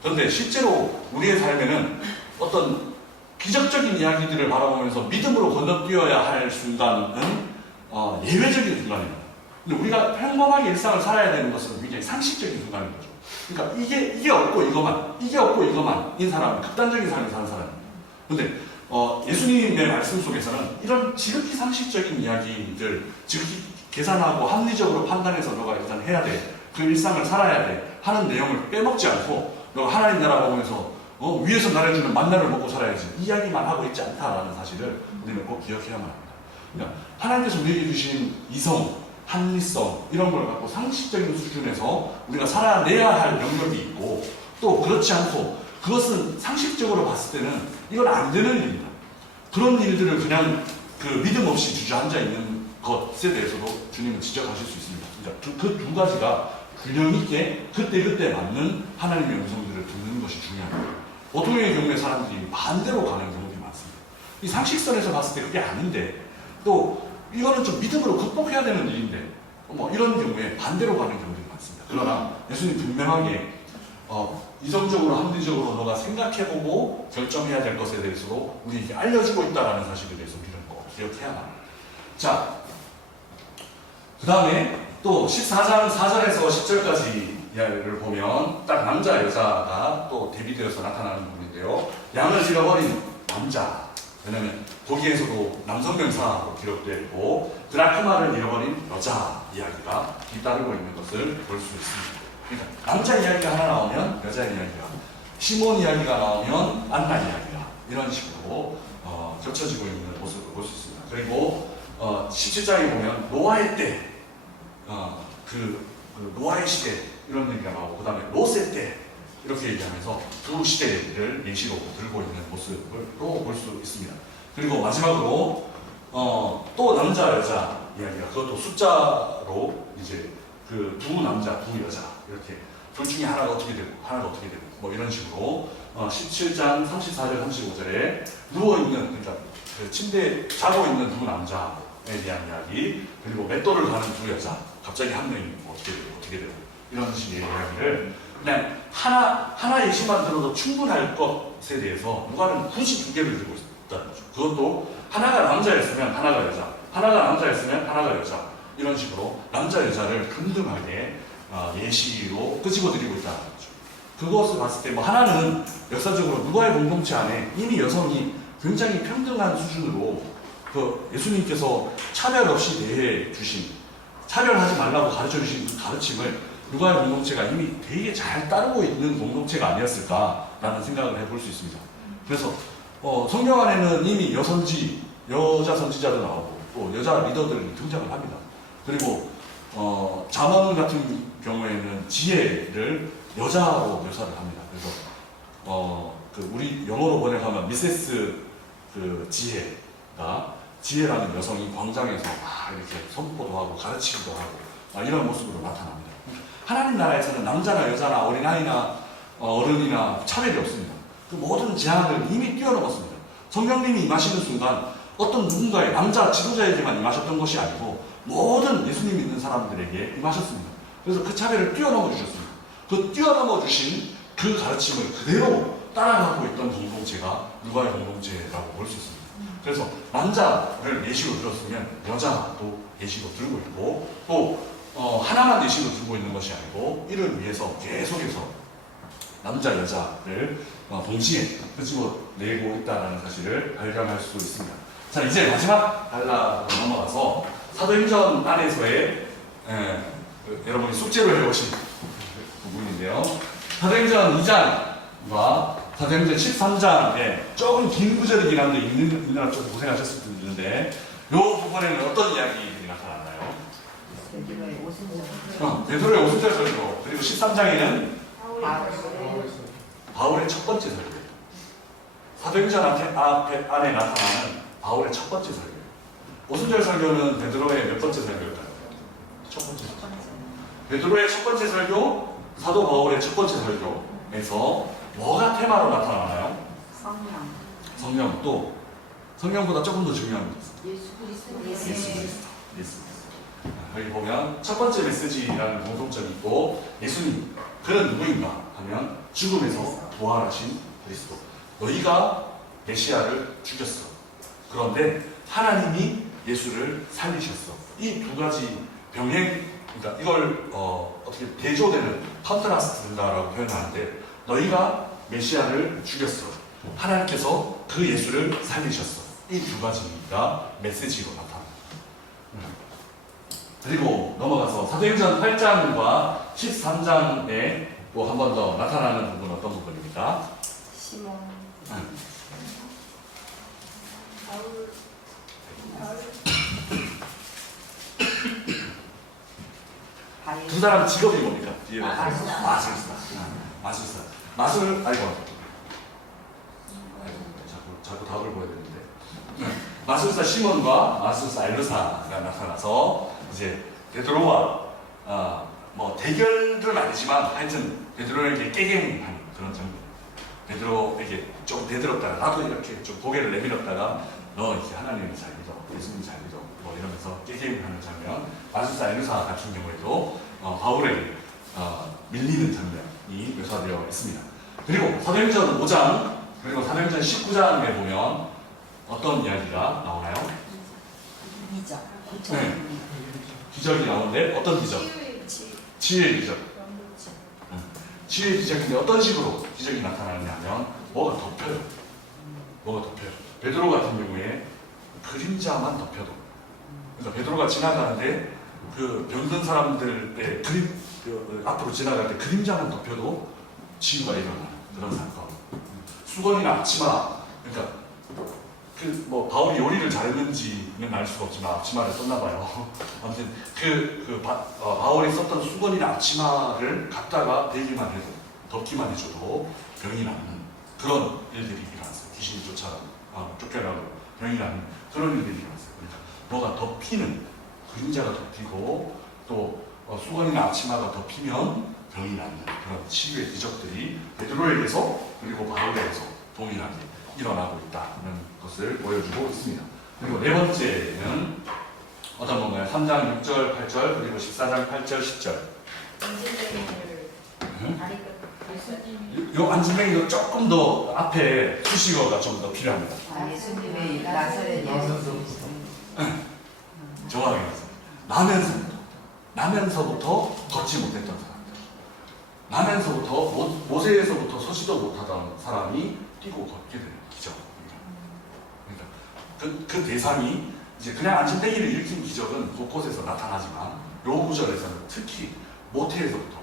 그런데 실제로 우리의 삶에는 어떤 기적적인 이야기들을 바라보면서 믿음으로 건너뛰어야 할 순간은 예외적인 순간입니다. 근데 우리가 평범하게 일상을 살아야 되는 것은 굉장히 상식적인 순간인 거죠. 그러니까 이게 없고 이거만인 사람은 극단적인 삶을 사는 사람입니다. 근데 예수님의 말씀 속에서는 이런 지극히 상식적인 이야기들, 지극히 계산하고 합리적으로 판단해서 너가 일단 해야 돼. 그 일상을 살아야 돼. 하는 내용을 빼먹지 않고 너가 하나님 나라 보면서 위에서 나눠주는 만나를 먹고 살아야지. 이 이야기만 하고 있지 않다라는 사실을 우리는 꼭 기억해야만 합니다. 그러니까 하나님께서 우리에게 주신 이성, 합리성 이런 걸 갖고 상식적인 수준에서 우리가 살아내야 할 영역이 있고 또 그렇지 않고 그것은 상식적으로 봤을 때는 이건 안 되는 일입니다. 그런 일들을 그냥 그 믿음 없이 주저앉아 있는 것에 대해서도 주님은 지적하실 수 있습니다. 그러니까 그 두 가지가 균형 있게 그때그때 맞는 하나님의 음성들을 듣는 것이 중요합니다. 보통의 경우에 사람들이 반대로 가는 경우들이 많습니다. 이 상식선에서 봤을 때 그게 아닌데 또 이거는 좀 믿음으로 극복해야 되는 일인데 뭐 이런 경우에 반대로 가는 경우들이 많습니다. 그러나 예수님 분명하게 이성적으로 합리적으로 너가 생각해보고 결정해야 될 것에 대해서도 우리에게 알려주고 있다는 사실에 대해서 우리는 꼭 기억해야 합니다. 자, 그 다음에 또 14장 4절에서 10절까지 이야기를 보면 딱 남자 여자가 또 대비되어서 나타나는 부분인데요. 양을 잃어버린 남자, 왜냐면 거기에서도 남성명사로 기록되어 있고 드라크마를 잃어버린 여자 이야기가 뒤따르고 있는 것을 볼 수 있습니다. 그러니까 남자 이야기가 하나 나오면 여자 이야기가, 시몬 이야기가 나오면 안나 이야기가 이런 식으로 겹쳐지고 있는 모습을 볼 수 있습니다. 그리고 17장에 보면 노아의 때, 그 노아의 시대 이런 얘기가 나오고 그 다음에 롯의 때 이렇게 얘기하면서 두 시대를 예시로 들고 있는 모습을 또 볼 수 있습니다. 그리고 마지막으로 또 남자 여자 이야기가 그것도 숫자로 이제 그 두 남자 두 여자 이렇게 둘 중에 하나가 어떻게 되고 하나가 어떻게 되고 뭐 이런 식으로 17장 34절 35절에 누워있는, 그러니까 그 침대에 자고 있는 두 남자에 대한 이야기, 그리고 맷돌을 가는 두 여자, 갑자기 한 명이 어떻게 되고 이런 식의 이야기를 그냥 하나 예시만 들어도 충분할 것에 대해서 누가는 굳이 두 개를 들고 있다는 거죠. 그것도 하나가 남자였으면 하나가 여자, 하나가 남자였으면 하나가 여자, 이런 식으로 남자 여자를 균등하게 예시로 끄집어드리고 있다는 거죠. 그것을 봤을 때 뭐 하나는 역사적으로 누가의 공동체 안에 이미 여성이 굉장히 평등한 수준으로 그 예수님께서 차별 없이 대해 주신, 차별하지 말라고 가르쳐 주신 그 가르침을 누가의 공동체가 이미 되게 잘 따르고 있는 공동체가 아니었을까라는 생각을 해볼 수 있습니다. 그래서 성경 안에는 이미 여자 선지자도 나오고 또 여자 리더들이 등장을 합니다. 그리고 잠언 같은 경우에는 지혜를 여자로 묘사를 합니다. 그래서 그 우리 영어로 번역하면 미세스 그 지혜라는 여성이 광장에서 막 이렇게 선포도 하고 가르치기도 하고 이런 모습으로 나타납니다. 하나님 나라에서는 남자나 여자나 어린아이나 어른이나 차별이 없습니다. 그 모든 제한을 이미 뛰어넘었습니다. 성령님이 임하시는 순간 어떤 누군가의 남자 지도자에게만 임하셨던 것이 아니고 모든 예수님 믿는 사람들에게 임하셨습니다. 그래서 그 차별을 뛰어넘어 주셨습니다. 그 뛰어넘어 주신 그 가르침을 그대로 따라가고 있던 공동체가 누가의 공동체라고 볼 수 있습니다. 그래서 남자를 예시로 들었으면 여자도 예시로 들고 있고 또 하나만 예시로 들고 있는 것이 아니고 이를 위해서 계속해서 남자 여자를 동시에 끄집어내고 있다는 사실을 발견할 수 있습니다. 자, 이제 마지막 단락으로 넘어가서 사도행전 안에서의 여러분이 숙제로 해오신 부분인데요. 사도행전 2장과 사도행전 13장에 조금 긴 구절이긴 한데 읽느라 좀 고생하셨을 수도 있는데 이 부분에는 어떤 이야기들이 나타나나요? 베드로의 오순절 설교, 그리고 13장에는 바울의 첫 번째 설교예요. 사도행전 안에 나타나는 바울의 첫 번째 설교예요. 오순절 설교는 베드로의 몇 번째 설교일까요? 첫 번째 설교. 베드로의 첫 번째 설교, 사도 바울의 첫 번째 설교에서 뭐가 테마로 나타나나요? 성령. 또 성령보다 조금 더 중요한 게 있어요. 예수 그리스도. 여기 보면 첫 번째 메시지라는 공통점이 있고, 예수님, 그는 누구인가 하면 죽음에서 부활하신 그리스도. 너희가 메시아를 죽였어. 그런데 하나님이 예수를 살리셨어. 이 두 가지 병행, 그러니까 이걸 어떻게 대조되는 컨트라스트라고 표현하는데, 너희가 메시아를 죽였어. 하나님께서 그 예수를 살리셨어. 이 두 가지가 메시지로 나타납니다. 그리고 넘어가서 사도행전 8장과 13장에 또 한 번 더 나타나는 부분은 어떤 부분입니까? 시몬. 두 사람 직업이 뭡니까? 뒤에 마술사. 마술사. 자꾸 답을 보여야 되는데. 마술사 시몬과 마술사 알루사가 나타나서 이제 베드로와 뭐 대결은 아니지만 하여튼 베드로에게 깨갱하는 그런 장면. 베드로에게 좀 대들었다가 나도 이렇게 좀 고개를 내밀었다가 너 이제 하나님을 잘 믿어, 예수님 잘 믿어, 뭐 뭐 이러면서 게임을 하는 장면, 마술사 에누사 같은 경우에도 바울에게 밀리는 장면이 묘사되어 있습니다. 그리고 사도행전 5장 그리고 사도행전 19장에 보면 어떤 이야기가 나오나요? 기적. 네. 기적이 나오는데 어떤 기적? 치유의 기적. 치유의 기적인데 어떤 식으로 기적이 나타나느냐 하면 뭐가 덮여요. 뭐가 덮여요. 베드로 같은 경우에 그림자만 덮여도, 그러니까 베드로가 지나가는데 그 병든 사람들의 앞으로 지나갈 때 그림자만 덮여도 치유가 일어나는 그런 사건. 수건이나 앞치마, 그러니까 뭐 바울이 요리를 잘했는지는 알 수가 없지만 앞치마를 썼나 봐요. 아무튼 바울이 썼던 수건이나 앞치마를 갖다가 대기만 해도, 덮기만 해줘도 병이 낫는 그런 일들이 일어났어요. 귀신이 쫓겨나고 병이 낫는 그런 일들이 일어났어요. 그러니까 뭐가 덮이는, 그림자가 덮이고 또 수건이나 앞치마가 덮이면 병이 낫는 그런 치유의 기적들이 베드로에게서 그리고 바울에게서 동일하게 일어나고 있다는 것을 보여주고 있습니다. 그리고 네 번째는 어떤 건가요? 3장 6절, 8절, 그리고 14장 8절, 10절. 요 안진뱅이도 조금 더 앞에 수식어가 좀 더 필요합니다. 예수님의 나사렛 예수. 정확하게 맞습니다. 나면서부터 걷지 못했던 사람들, 나면서부터 모세에서부터 서지도 못하던 사람이 뛰고 걷게 되는 기적입니다. 그러니까 그 대상이 이제 그냥 안진뱅이를 일으킨 기적은 곳곳에서 나타나지만 요 구절에서는 특히 모태에서부터,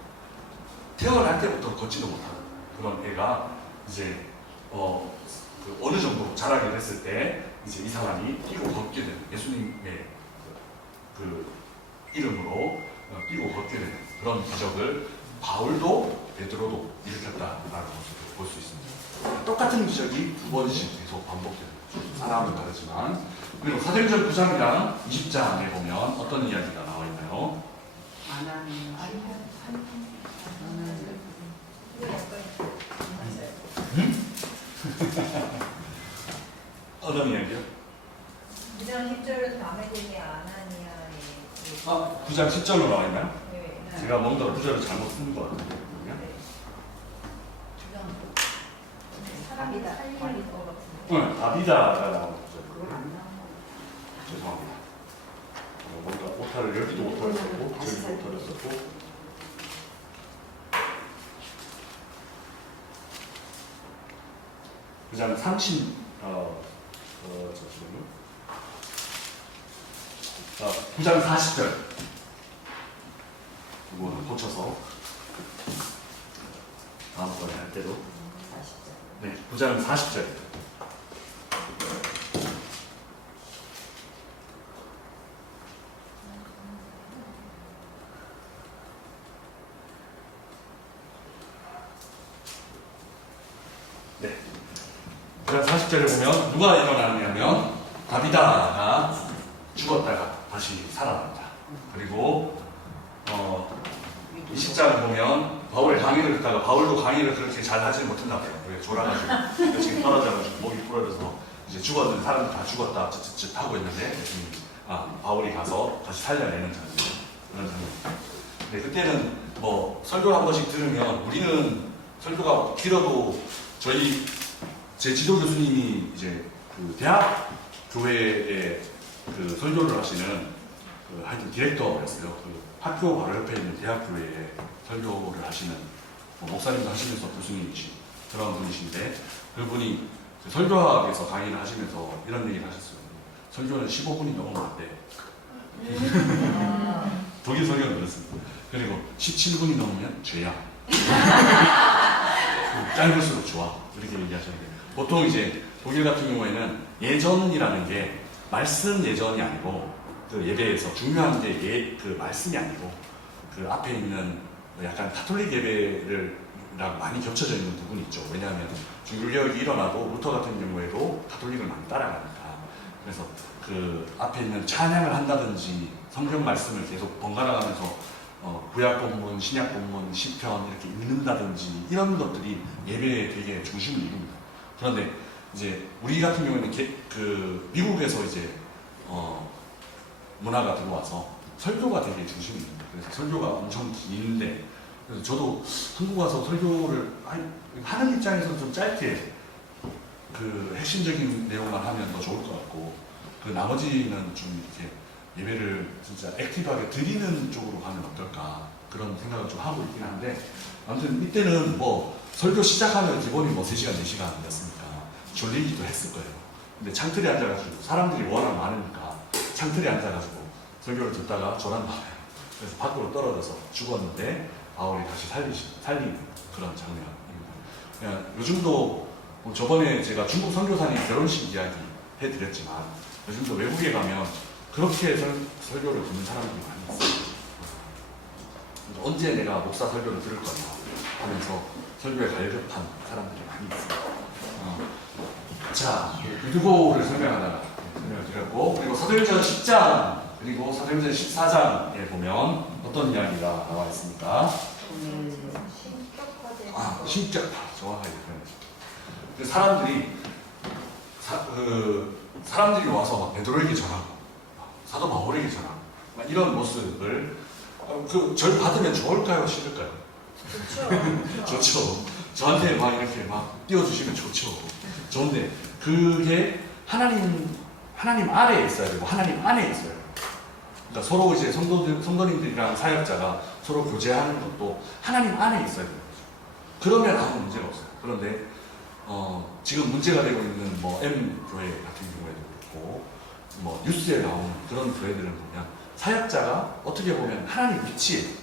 태어날 때부터 걷지도 못하는 그런 애가 이제 어느 정도 자라게 됐을 때 이제 이 사람이 뛰고 걷게 되는, 예수님의 그 이름으로 뛰고 걷게 되는 그런 기적을 바울도 베드로도 일으켰다라는 것을 볼 수 있습니다. 똑같은 기적이 두 번씩 계속 반복되는 거죠. 사람은 다르지만. 그리고 사도행전 9장이랑 20장에 보면 어떤 이야기가 나와 있나요? 어떤 이야기요? 9장 10절에서 마음에 들게 아나니아의 9장 10절로 나와 있나요? 네. 제가 뭔가 구절을 잘못 쓴 것 같은데. 사람이 살리는 것 같은데. 응, 아비다가 나오죠. 그건 안 나와. 죄송합니다. 뭔가 오타를 여기도 오타를 썼고 저기도 오타를 썼고. 그다음 30 잠시만요. 9장 40절. 이거는 고쳐서 다음번에 할 때도. 40절. 네, 9장 40절. 네. 9장 40절에 보면 누가 일어나느냐면 다비다가 죽었다가 다시 살아난다. 그리고 20장을 보면 바울의 강의를 듣다가 바울도 강의를 그렇게 잘 하지는 못했나 봐요. 왜 졸아가지고 지금 떨어져가지고 목이 부러져서 이제 죽었는 사람들 다 죽었다 쯧쯧쯧 하고 있는데 바울이 가서 다시 살려내는 장면, 그런 장면입니다. 근데 그때는 뭐 설교를 한 번씩 들으면 우리는 설교가 길어도 제 지도 교수님이 이제 그 대학 교회에 그 설교를 하시는 하여튼 디렉터였어요. 그 학교 바로 옆에 있는 대학 교회에 설교를 하시는 목사님도 하시면서 교수님이신 그런 분이신데, 그분이 설교학에서 강의를 하시면서 이런 얘기를 하셨어요. 설교는 15분이 넘으면 안 돼. 독일 설교는 그렇습니다. 그리고 17분이 넘으면 죄야. 짧을수록 좋아. 이렇게 얘기하셨는데, 보통 이제 독일 같은 경우에는 예전이라는 게 말씀 예전이 아니고 그 예배에서 중요한 게 그 말씀이 아니고 그 앞에 있는 약간 가톨릭 예배랑 많이 겹쳐져 있는 부분이 있죠. 왜냐하면 중교개혁이 일어나고 루터 같은 경우에도 가톨릭을 많이 따라가니까. 그래서 그 앞에 있는 찬양을 한다든지 성경 말씀을 계속 번갈아 가면서 구약 본문, 신약 본문, 시편 이렇게 읽는다든지 이런 것들이 예배에 되게 중심을 이룹니다. 그런데 이제 우리 같은 경우에는 미국에서 이제 문화가 들어와서 설교가 되게 중심입니다. 그래서 설교가 엄청 긴데, 그래서 저도 한국 와서 설교를 하는 입장에서는 좀 짧게 그 핵심적인 내용만 하면 더 좋을 것 같고, 그 나머지는 좀 이렇게 예배를 진짜 액티브하게 드리는 쪽으로 가면 어떨까 그런 생각을 좀 하고 있긴 한데, 아무튼 이때는 뭐 설교 시작하면 기본이 뭐 3시간, 4시간이었으니까 졸리기도 했을 거예요. 근데 창틀에 앉아가지고 사람들이 워낙 많으니까 창틀에 앉아가지고 설교를 듣다가 졸았나봐요. 그래서 밖으로 떨어져서 죽었는데 바울이 다시 살리는 그런 장면입니다. 요즘도 저번에 제가 중국 선교사님 결혼식 이야기 해드렸지만, 요즘도 외국에 가면 그렇게 설교를 듣는 사람들이 많이 있어요. 언제 내가 목사 설교를 들을 거냐 하면서 설교에 갈급한 사람들이 많이 있어요. 자, 유두고를 설명하다가 설명을 드렸고, 그리고 사도행전 10장 그리고 사도행전 14장에 보면 어떤 이야기가 나와 있습니까? 신격화된 신격화, 정확하게 표현했습니다. 사람들이 와서 막 베드로에게 전하고 사도 바울에게 전하고 막 이런 모습을 절 받으면 좋을까요, 싫을까요? 좋죠. 좋죠. 저한테 막 이렇게 막 띄워주시면 좋죠. 좋은데 그게 하나님 아래에 있어야 되고 하나님 안에 있어야 돼요. 그러니까 서로 이제 성도님들이랑 사역자가 서로 교제하는 것도 하나님 안에 있어야 되는 거죠. 그러면 아무 문제가 없어요. 그런데 지금 문제가 되고 있는 뭐 M교회 같은 경우에도 그렇고 뭐 뉴스에 나오는 그런 교회들은 보면 사역자가 어떻게 보면 하나님 위치에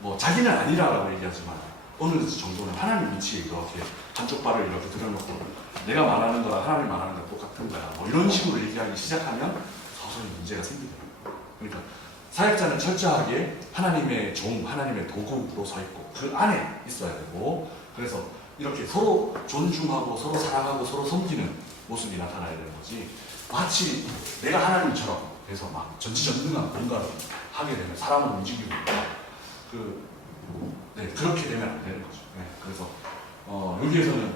뭐 자기는 아니라고 얘기하지만 어느 정도는 하나님 위치에 이렇게 한쪽 발을 이렇게 들여놓고 내가 말하는 거랑 하나님 말하는 거 똑같은 거야 뭐 이런 식으로 얘기하기 시작하면 서서히 문제가 생기더라고요. 그러니까 사역자는 철저하게 하나님의 종, 하나님의 도구로 서 있고 그 안에 있어야 되고, 그래서 이렇게 서로 존중하고 서로 사랑하고 서로 섬기는 모습이 나타나야 되는 거지, 마치 내가 하나님처럼 해서 막 전지전능한 뭔가를 하게 되면 사람을 움직이고 그렇게 되면 안 되는 거죠. 네, 그래서 여기에서는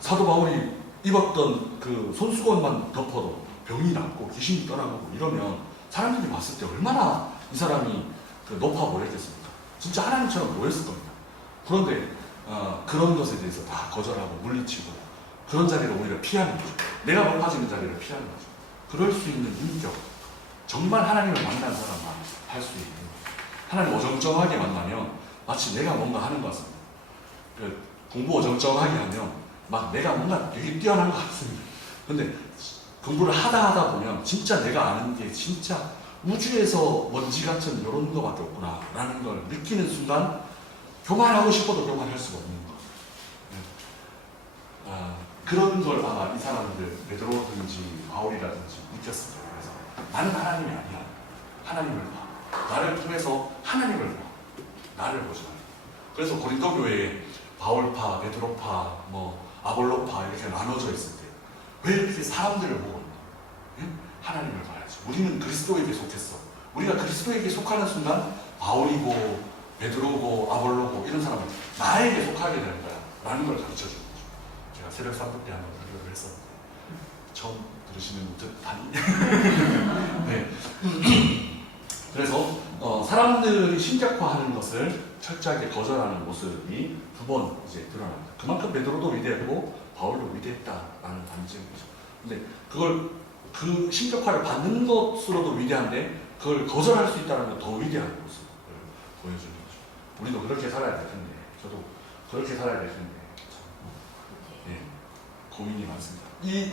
사도 바울이 입었던 그 손수건만 덮어도 병이 낫고 귀신이 떠나고 이러면 사람들이 봤을 때 얼마나 이 사람이 높아 보였겠습니까? 진짜 하나님처럼 보였을 겁니다. 그런데 그런 것에 대해서 다 거절하고 물리치고 그런 자리를 오히려 피하는 거죠. 내가 높아지는 자리를 피하는 거죠. 그럴 수 있는 인격, 정말 하나님을 만난 사람만 할 수 있는, 하나님 어정쩡하게 만나면 마치 내가 뭔가 하는 것 같습니다. 공부 어정쩡하게 하면 막 내가 뭔가 되게 뛰어난 것 같습니다. 근데 공부를 하다 보면 진짜 내가 아는 게 진짜 우주에서 먼지 같은 이런 거밖에 없구나 라는 걸 느끼는 순간 교만하고 싶어도 교만할 수가 없는 거. 그런 걸 아마 이 사람들 베드로든지 바울이라든지 느꼈습니다. 그래서 나는 하나님이 아니야. 하나님을 봐. 나를 통해서 하나님을 봐. 나를 보지 마. 그래서 고린도 교회에 바울파, 베드로파, 뭐 아볼로파 이렇게 나눠져 있을 때 왜 이렇게 사람들을 보고 있나? 하나님을 봐야지. 우리는 그리스도에게 속했어. 우리가 그리스도에게 속하는 순간 바울이고 베드로고 아볼로고 이런 사람은 나에게 속하게 되는 거야 라는 걸 가르쳐 주는 거죠. 제가 새벽 3부 때 한번 설교를 했었는데 처음 들으시는 듯하니 네. 그래서 사람들이 신격화하는 것을 철저하게 거절하는 모습이 두 번 이제 드러납니다. 그만큼 베드로도 위대했고 바울도 위대했다라는 반증이죠. 근데 그걸 그 신격화를 받는 것으로도 위대한데 그걸 거절할 수 있다는 건 더 위대한 모습을 보여주는 거죠. 우리도 그렇게 살아야 될 텐데, 저도 그렇게 살아야 될 텐데 참, 예, 고민이 많습니다.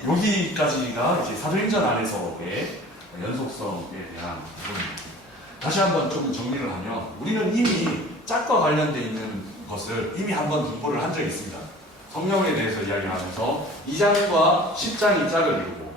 여기까지가 이제 사도행전 안에서의 연속성에 대한 부분입니다. 다시 한번 좀 정리를 하면 우리는 이미 짝과 관련되어 있는 것을 이미 한번 공부를 한 적이 있습니다. 성령에 대해서 이야기하면서 2장과 10장이 짝을 이루고,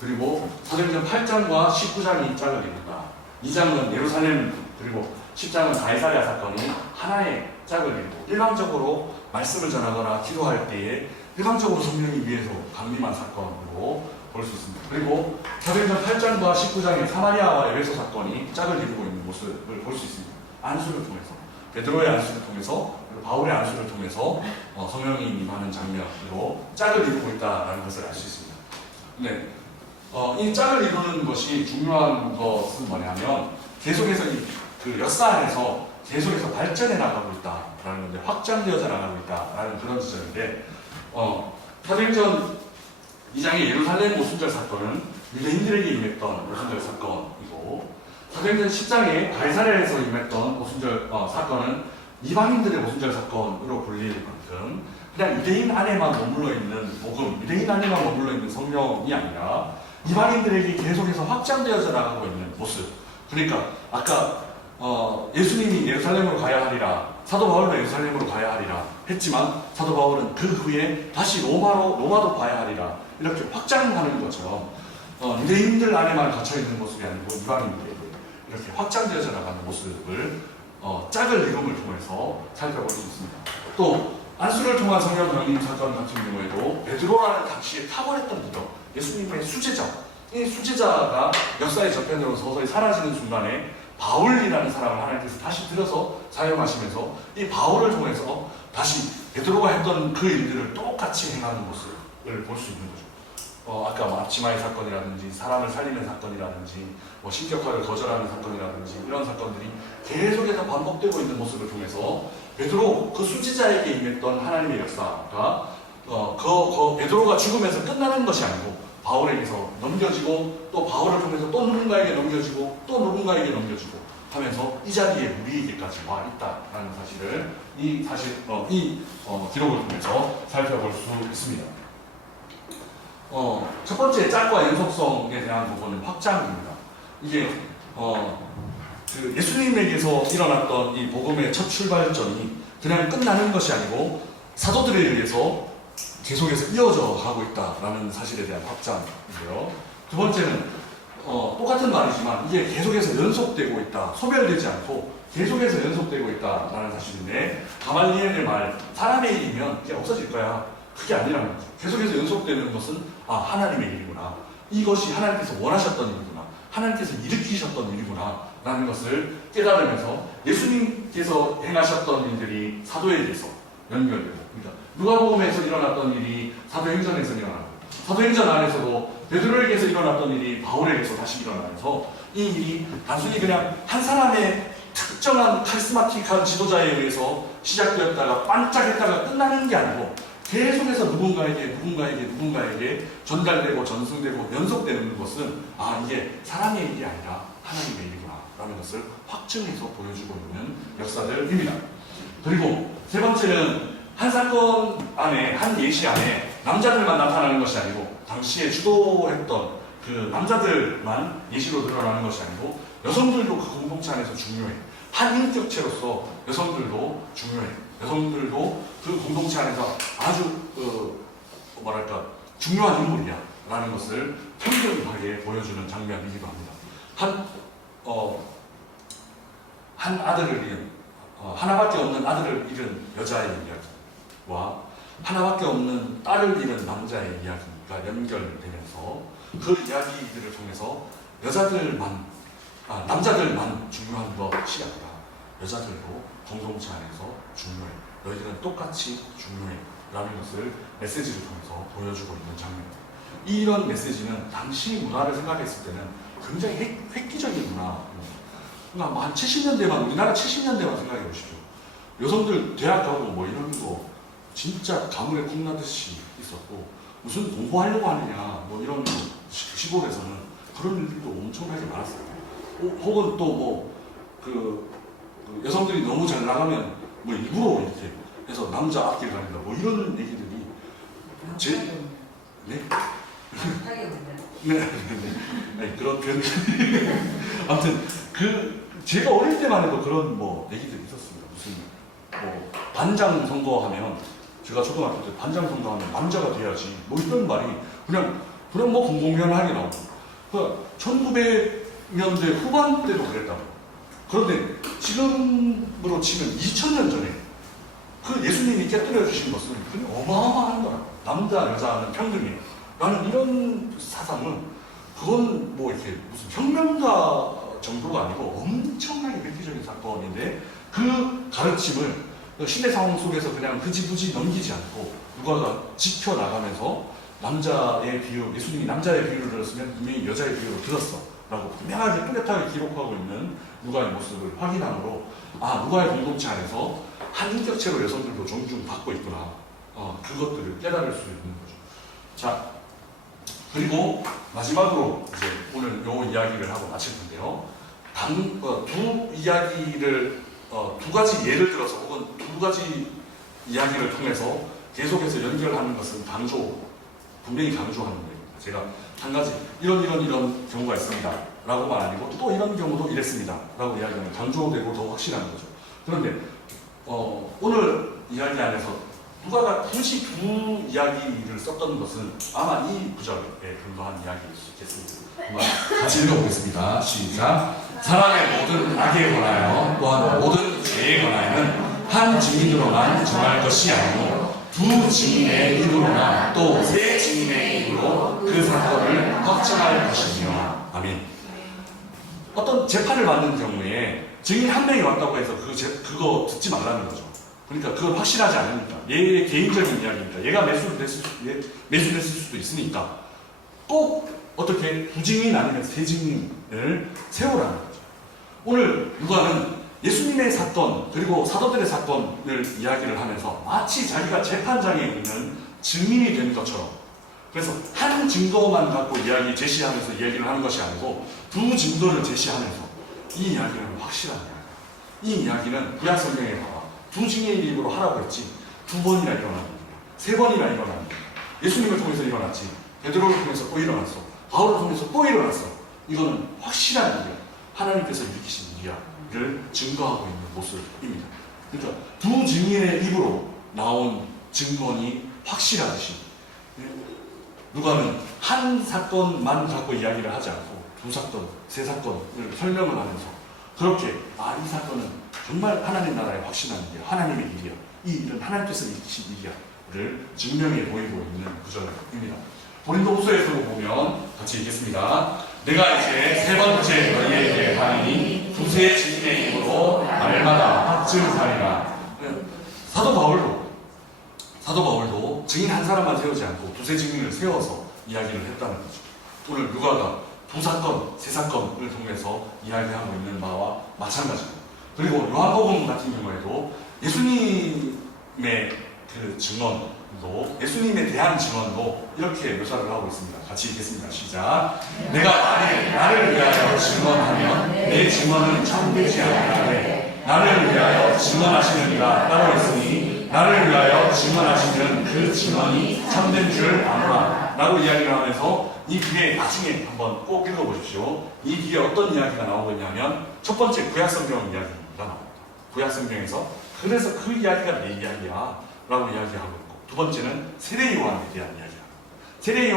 그리고 사도행전 8장과 19장이 짝을 이룬다. 2장은 예루살렘, 그리고 10장은 가이사랴 사건이 하나의 짝을 이루고, 일방적으로 말씀을 전하거나 기도할 때에 일방적으로 성령이 위에서 강림한 사건으로 볼 수 있습니다. 그리고 사도행전 8장과 19장의 사마리아와 에베소 사건이 짝을 이루고 있는 모습을 볼 수 있습니다. 안수를 통해서, 베드로의 안수를 통해서, 그리고 바울의 안수를 통해서 성령이 임하는 장면으로 짝을 이루고 있다는 것을 알 수 있습니다. 네. 이 짝을 이루는 것이 중요한 것은 뭐냐면 계속해서 그 역사 안에서 계속해서 발전해 나가고 있다라는 건데 확장되어져 나가고 있다라는 그런 지점인데 사도행전 2장의 예루살렘 오순절 사건은 유대인들에게 임했던 오순절 사건이고 사도행전 10장의 가이사랴에서 임했던 오순절 사건은 이방인들의 오순절 사건으로 불릴 만큼 그냥 유대인 안에만 머물러 있는 복음, 유대인 안에만 머물러 있는 성령이 아니라 이방인들에게 계속해서 확장되어져 나가고 있는 모습. 그러니까 아까 예수님이 예루살렘으로 가야 하리라, 사도 바울도 예루살렘으로 가야 하리라 했지만 사도 바울은 그 후에 다시 로마도 가야 하리라 이렇게 확장하는 것처럼 유대인들 안에만 갇혀 있는 모습이 아니고 이방인들에게 이렇게 확장되어져 나가는 모습을 짝을 이름을 통해서 살펴볼 수 있습니다. 또 안수를 통한 성령 강림 사건 같은 경우에도 베드로라는 당시에 탁월했던 리더, 예수님의 수제자, 이 수제자가 역사의 저편으로 서서히 사라지는 순간에 바울이라는 사람을 하나님께서 다시 들어서 사용하시면서 이 바울을 통해서 다시 베드로가 했던 그 일들을 똑같이 행하는 모습을 볼 수 있는 거죠. 아까 뭐 앞치마의 사건이라든지 사람을 살리는 사건이라든지 뭐 신격화를 거절하는 사건이라든지 이런 사건들이 계속해서 반복되고 있는 모습을 통해서 베드로 그 수지자에게 임했던 하나님의 역사가 베드로가 죽으면서 끝나는 것이 아니고 바울에게서 넘겨지고 또 바울을 통해서 또 누군가에게 넘겨지고 또 누군가에게 넘겨지고 하면서 이 자리에 우리에게까지 와 있다라는 사실을 이 기록을 통해서 살펴볼 수 있습니다. 첫 번째 짝과 연속성에 대한 부분은 확장입니다. 이게 그 예수님에게서 일어났던 이 복음의 첫 출발점이 그냥 끝나는 것이 아니고 사도들에 의해서 계속해서 이어져 가고 있다라는 사실에 대한 확장이고요. 두 번째는 똑같은 말이지만 이게 계속해서 연속되고 있다, 소멸되지 않고 계속해서 연속되고 있다라는 사실인데 가말리엘의 말, 사람의 일이면 이게 없어질 거야. 그게 아니라는 거죠. 계속해서 연속되는 것은 하나님의 일이구나. 이것이 하나님께서 원하셨던 일이구나. 하나님께서 일으키셨던 일이구나. 라는 것을 깨달으면서 예수님께서 행하셨던 일들이 사도에게서 연결되고, 그러니까 누가복음에서 일어났던 일이 사도행전에서 일어나고, 사도행전 안에서도 베드로에게서 일어났던 일이 바울에게서 다시 일어나면서 이 일이 단순히 그냥 한 사람의 특정한 카리스마틱한 지도자에 의해서 시작되었다가 반짝했다가 끝나는 게 아니고 계속해서 누군가에게 전달되고 전승되고 연속되는 것은 이게 사람의 일이 아니라 하나님의 일이구나 라는 것을 확증해서 보여주고 있는 역사들입니다. 그리고 세 번째는 한 사건 안에, 한 예시 안에 남자들만 나타나는 것이 아니고 당시에 주도했던 그 남자들만 예시로 드러나는 것이 아니고 여성들도 그 공동체 안에서 중요해. 한 인격체로서 여성들도 중요해. 여성들도 그 공동체 안에서 아주 중요한 인물이야 라는 것을 평등하게 보여주는 장면이기도 합니다. 한 아들을 잃은 하나밖에 없는 아들을 잃은 여자의 이야기와 하나밖에 없는 딸을 잃은 남자의 이야기가 연결되면서 그 이야기들을 통해서 남자들만 중요한 것이 아니라 여자들도 공동체 안에서 중요해. 너희들은 똑같이 중요해. 라는 것을 메시지를 통해서 보여주고 있는 장면입니다. 이런 메시지는 당시 문화를 생각했을 때는 굉장히 획기적인 문화. 그러니까 한 70년대만, 우리나라 70년대만 생각해 보십시오. 여성들 대학 가고 뭐 이런 거 진짜 가물에 콩나듯이 있었고, 무슨 공부하려고 하느냐, 뭐 이런 시골에서는 그런 일들도 엄청나게 많았어요. 혹은 또 여성들이 너무 잘 나가면 뭐 일부러 이렇게 해서 남자 앞길 가린다, 뭐 이런 얘기들이 네? 네, 그런 표현이 아무튼 제가 어릴 때만 해도 그런 얘기들이 있었습니다. 무슨 반장 선거하면, 제가 초등학교 때 반장 선거하면 남자가 돼야지 뭐 이런 말이 그냥 공공연하게 나오고, 1900년대 후반 때도 그랬다고. 그런데 지금으로 치면 2000년 전에 그 예수님이 깨뜨려 주신 것은 그냥 어마어마한 거라. 남자 여자는 평등해 라는 이런 사상은 그건 이렇게 무슨 혁명가 정도가 아니고 엄청나게 획기적인 사건인데, 그 가르침을 시대 상황 속에서 그냥 흐지부지 넘기지 않고 누가가 지켜나가면서 남자의 비유, 예수님이 남자의 비유를 들었으면 분명히 여자의 비유를 들었어 라고 분명하게 뚜렷하게 기록하고 있는 누가의 모습을 확인함으로 누가의 공동체 안에서 한 인격체로 여성들도 존중받고 있구나, 그것들을 깨달을 수 있는 거죠. 자, 그리고 마지막으로 이제 오늘 요 이야기를 하고 마칠 텐데요. 두 이야기를 두 가지 예를 들어서 혹은 두 가지 이야기를 통해서 계속해서 연결하는 것은 분명히 강조하는 거입니다. 제가 한 가지 이런 경우가 있습니다 라고만 아니고 또 이런 경우도 이랬습니다 라고 이야기하면 강조되고 더 확실한 거죠. 그런데 오늘 이야기 안에서 누가가 굳이 두 이야기를 썼던 것은 아마 이 구절에 근거한 이야기일 수 있겠습니다. 같이 읽어보겠습니다. 시작. 사람의 모든 악에 관하여 또한 모든 죄에 관하여는 한 증인으로만 정할 것이 아니고 두 증인의 입으로나 또 세 증인의 입으로 그 사건을 확정할 것이며. 아멘. 어떤 재판을 받는 경우에 증인 한 명이 왔다고 해서 그거 듣지 말라는 거죠. 그러니까 그건 확실하지 않으니까, 얘의 개인적인 이야기니까, 얘가 매수됐을 수도 있으니까 꼭 어떻게 두 증인 아니면 세 증인을 세우라는 거죠. 오늘 누가는 예수님의 사건 그리고 사도들의 사건을 이야기를 하면서 마치 자기가 재판장에 있는 증인이 된 것처럼, 그래서 한 증거만 갖고 제시하면서 이야기를 하는 것이 아니고 두 증거를 제시하면서 이 이야기는 확실한 이야기. 이 이야기는 구약 성경에 봐봐. 두 증인의 입으로 하라고 했지 두 번이나 일어난 일이야. 세 번이나 일어난 일이야. 예수님을 통해서 일어났지, 베드로를 통해서 또 일어났어, 바울을 통해서 또 일어났어. 이거는 확실한 일이야. 하나님께서 일으키신 일이야를 증거하고 있는 모습입니다. 그러니까 두 증인의 입으로 나온 증언이 확실하듯이 누가는 한 사건만 갖고 이야기를 하지 않고 두 사건, 세 사건을 설명을 하면서 그렇게 이 사건은 정말 하나님 나라의 확신한 일이야, 하나님의 일이야, 이 일은 하나님께서 일으키신 일이야를 증명해 보이고 있는 구절입니다. 고린도후서에서 보면 같이 읽겠습니다. 내가 이제 세 번째 너희에게 하니 두세 증인의 입으로 날마다 확증하리라. 사도 바울도 증인 한 사람만 세우지 않고 두세 증인을 세워서 이야기를 했다는 거죠. 오늘 누가가 두 사건, 세 사건을 통해서 이야기하고 있는 바와 마찬가지입니다. 그리고 요한복음 같은 경우에도 예수님의 그 증언도, 예수님에 대한 증언도 이렇게 묘사를 하고 있습니다. 같이 읽겠습니다. 시작. 내가 만일 나를 위하여 증언하면 내 증언은 참되지 아니하되 나를 위하여 증언하시느니라 따로 있으니 나를 위하여 증언하시는 그 증언이 참된 줄 아노라 라고 이야기를 하면서 이 뒤에 나중에 한번 꼭 읽어보십시오. 이 뒤에 어떤 이야기가 나오고 있냐면 첫 번째 구약성경 이야기가 나옵니다. 구약성경에서 그래서 그 이야기가 내 이야기야 라고 이야기하고 있고, 두 번째는 세례 요한에 대한 이야기야. 세례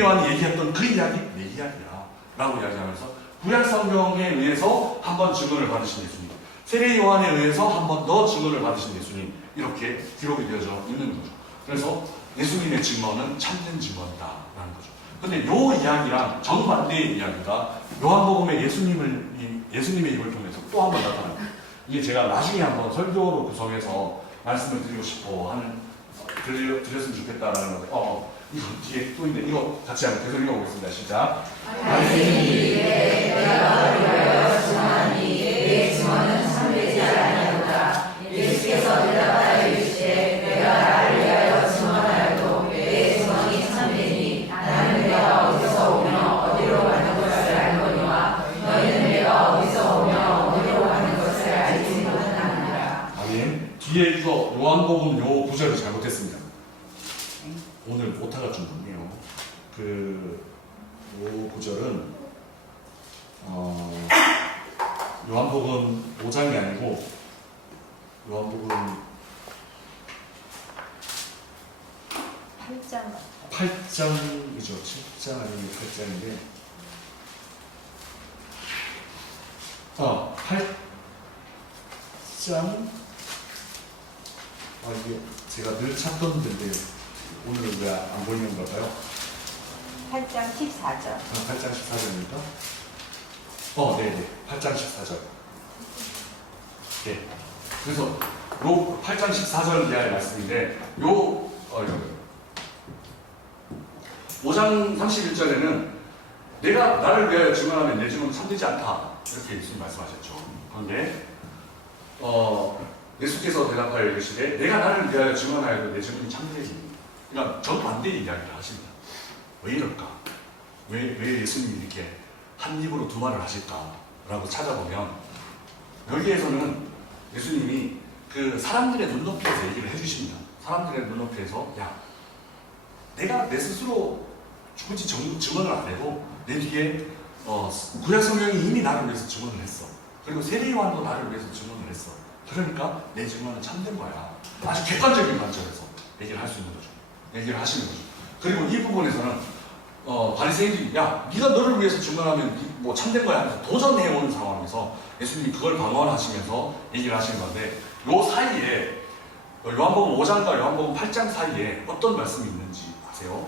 요한이 얘기했던 그 이야기 내 이야기야 라고 이야기하면서 구약성경에 의해서 한 번 증언을 받으신 예수님, 세례 요한에 의해서 한 번 더 증언을 받으신 예수님, 이렇게 기록이 되어져 있는 거죠. 그래서 예수님의 증언은 참된 증언이다 라는 거죠. 근데 요 이야기랑 정반대의 이야기가 요한복음의 예수님의 입을 통해서 또 한 번 나타납니다. 이게 제가 나중에 한번 설교로 구성해서 말씀을 드리고 싶어 하는, 드렸으면 좋겠다라는 건데, 이거 뒤에 또 있는데, 이거 같이 한번 계속 읽어보겠습니다. 시작. 내 증언은 참되지 아니하도다. 예수께서 대답하여 이르시되 내가 나를 위하여 증언하여도 내 증언이 참되니 나는 내가 어디서 오며 어디로 가는 것을 알거니와 너희는 내가 어디서 오며 어디로 가는 것을 알지 못하느니라. 아멘. 뒤에 이거 요한복음 요 구절을 잘못했습니다. 오늘 오타가 좀 높네요. 요 구절은 요한복음 5장이 아니고 요한복음 8장이죠. 7장 아니면 8장인데 8장 이게 제가 늘 찾던 데인데 오늘은 왜 안 보이는 걸까요? 8장 14절. 8장 14절입니까? 네네. 8장 14절. 네. 그래서 요 8장 14절 이하의 말씀인데 5장 31절에는 내가 나를 위하여 증언하면 내 증언은 참되지 않다. 이렇게 예수님 말씀하셨죠. 그런데 예수께서 대답하여 이르시되 내가 나를 위하여 증언하여도 내 증언이 참되지. 그러니까 정반대의 이야기를 하십니다. 왜 이럴까? 왜 예수님이 이렇게 한 입으로 두 말을 하실까라고 찾아보면 여기에서는 예수님이 그 사람들의 눈높이에서 얘기를 해주십니다. 사람들의 눈높이에서 야, 내가 내 스스로 굳이 증언을 안 해도 내 뒤에 구약 성경이 이미 나를 위해서 증언을 했어. 그리고 세례 요한도 나를 위해서 증언을 했어. 그러니까 내 증언은 참된 거야. 아주 객관적인 관점에서 얘기를 할 수 있는 거죠. 얘기를 하시는 거죠. 그리고 이 부분에서는 바리새인들이 야, 네가 너를 위해서 증언하면 뭐 참된 거야 하면서 도전해오는 상황에서 예수님이 그걸 방어하시면서 얘기를 하시는 건데 요 사이에 요한복음 5장과 요한복음 8장 사이에 어떤 말씀이 있는지 아세요?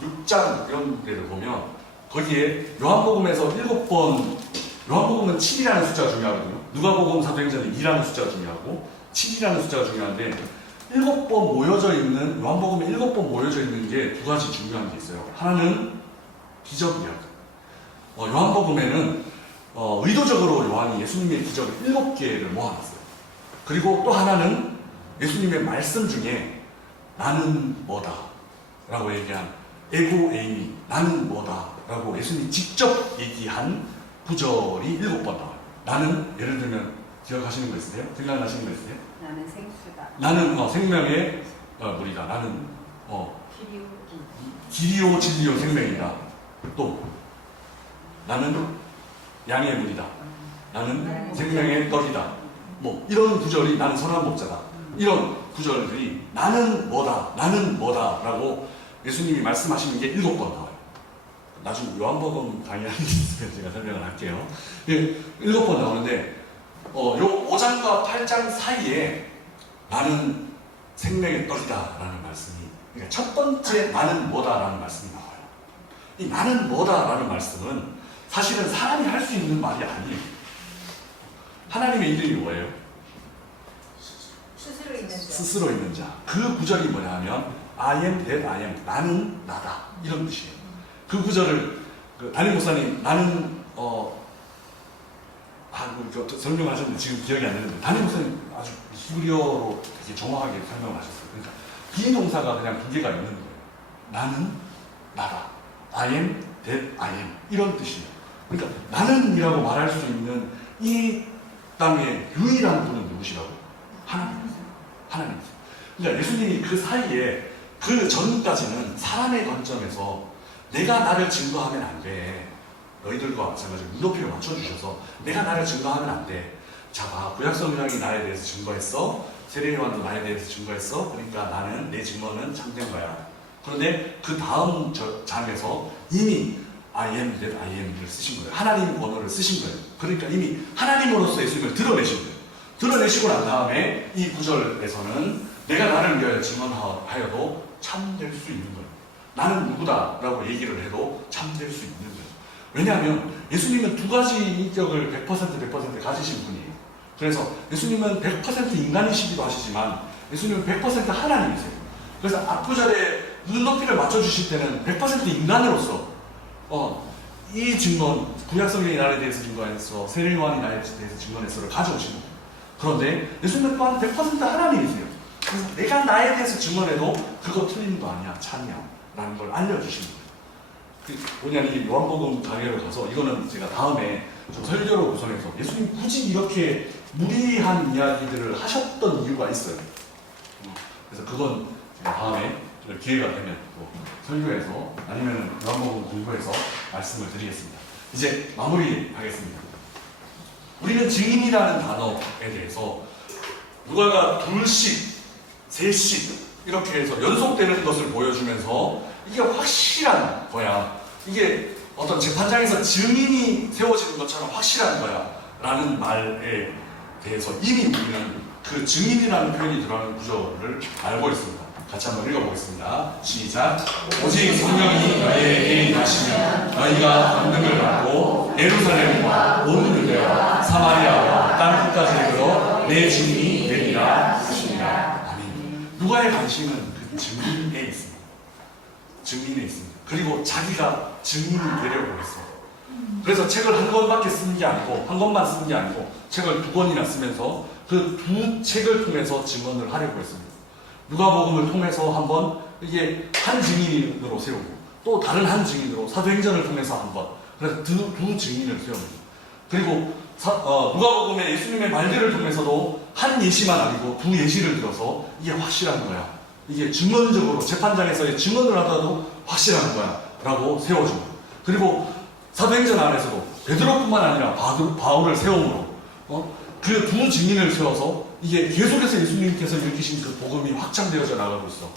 6장 이런 데를 보면 거기에 요한복음에서 7번, 요한복음은 7이라는 숫자가 중요하거든요. 누가복음 사도행전은 2라는 숫자가 중요하고 7이라는 숫자가 중요한데 7번 모여져 있는, 요한복음에 7번 모여져 있는 게 두 가지 중요한 게 있어요. 하나는 기적이야. 요한복음에는 의도적으로 요한이 예수님의 기적을 7개를 모아놨어요. 그리고 또 하나는 예수님의 말씀 중에 나는 뭐다 라고 얘기한 에고 에이미, 나는 뭐다 라고 예수님이 직접 얘기한 구절이 7번 나와요. 나는, 예를 들면 기억하시는 거 있으세요? 생각나시는 거 있으세요? 나는 생수다. 나는 생명의 물이다. 나는 길이요 진리요 생명이다. 또 나는 양의 물이다. 나는 생명의 떡이다. 뭐 이런 구절이 나는 선한 목자다. 이런 구절들이 나는 뭐다, 나는 뭐다라고 예수님이 말씀하시는 게 7번 나와요. 나중에 요한복음 강의하는 게 있으면 제가 설명을 할게요. 7번 나오는데 요 5장과 8장 사이에 나는 생명의 떡이다 라는 말씀이, 그러니까 첫 번째 나는 뭐다 라는 말씀이 나와요. 이 나는 뭐다 라는 말씀은 사실은 사람이 할 수 있는 말이 아니에요. 하나님의 이름이 뭐예요? 스스로 있는 자. 스스로 있는 자. 그 구절이 뭐냐 하면 I am that I am, 나는 나다, 이런 뜻이에요. 그 구절을 담임 목사님 나는 설명하셨는데 지금 기억이 안 나는데 담임 목사님 아주 히브리어로 되게 정확하게 설명을 하셨어요. 그러니까 비동사가 그냥 두 개가 있는 거예요. 나는 나다, I am that I am, 이런 뜻이에요. 그러니까 나는이라고 말할 수 있는 이 땅의 유일한 분은 누구시라고? 하나님이세요. 하나님이세요. 그러니까 예수님이 그 사이에, 그 전까지는 사람의 관점에서 내가 나를 증거하면 안 돼. 너희들과 마찬가지로 눈높이를 맞춰주셔서 내가 나를 증거하면 안 돼. 자, 봐, 구약성경이 나에 대해서 증거했어. 세례요한도 나에 대해서 증거했어. 그러니까 나는, 내 증거는 참된 거야. 그런데 그 다음 장에서 이미 I am that I am을 쓰신 거예요. 하나님 언어를 쓰신 거예요. 그러니까 이미 하나님으로서 예수님을 드러내신 거예요. 드러내시고 난 다음에 이 구절에서는 내가 나를 위하여 증언하여도 참될 수 있는 거예요. 나는 누구다 라고 얘기를 해도 참될 수 있는 거예요. 왜냐하면 예수님은 두 가지 인격을 100% 가지신 분이에요. 그래서 예수님은 100% 인간이시기도 하시지만 예수님은 100% 하나님이세요. 그래서 앞구절에 눈높이를 맞춰주실 때는 100% 인간으로서 이 증언, 구약성경이 나에 대해서 증거했어, 세례요한이 나에 대해서 증거했어를 가져오신 거예요. 그런데 예수님은 또한 100% 하나님이세요. 그래서 내가 나에 대해서 증언해도 그거 틀린 거 아니야, 참이야 라는 걸 알려주신 거예요. 뭐냐면 요한복음 강의를 가서, 이거는 제가 다음에 좀 설교로 구성해서 예수님 굳이 이렇게 무리한 이야기들을 하셨던 이유가 있어요. 그래서 그건 제가 다음에 기회가 되면 또 설교해서 아니면 요한복음 공부해서 말씀을 드리겠습니다. 이제 마무리하겠습니다. 우리는 증인이라는 단어에 대해서 누가가 둘씩, 셋씩 이렇게 해서 연속되는 것을 보여주면서 이게 확실한 거야, 이게 어떤 재판장에서 증인이 세워지는 것처럼 확실한 거야 라는 말에 대해서 이미 우리는 그 증인이라는 표현이 들어가는 구절을 알고 있습니다. 같이 한번 읽어보겠습니다. 시작. 오직 성령이 너희에게 임하시면 너희가 권능을 받고 예루살렘과 온 유대와 사마리아와 땅 끝까지 이르러 내 증인이 되리라 하시니라. 아멘. 누가의 관심은 그 증인에 있습니다. 증인에 있습니다. 그리고 자기가 증인이 되려고 했어. 그래서 책을 한 권밖에 쓰는 게 아니고, 한 권만 쓰는 게 아니고 책을 2권이나 쓰면서 그 두 책을 통해서 증언을 하려고 했습니다. 누가복음을 통해서 한번 이게 한 증인으로 세우고, 또 다른 한 증인으로 사도행전을 통해서 한번, 그래서 두 증인을 세웁니다. 그리고 누가복음의 예수님의 말들을 통해서도 한 예시만 아니고 두 예시를 들어서 이게 확실한 거야. 이게 증언적으로 재판장에서의 증언을 하더라도 확실한 거야 라고 세워줍니다. 그리고 사도행전 안에서도 베드로뿐만 아니라 바울을 세움으로 그 두 증인을 세워서 이게 계속해서 예수님께서 일으키신 그 복음이 확장되어져 나가고 있어.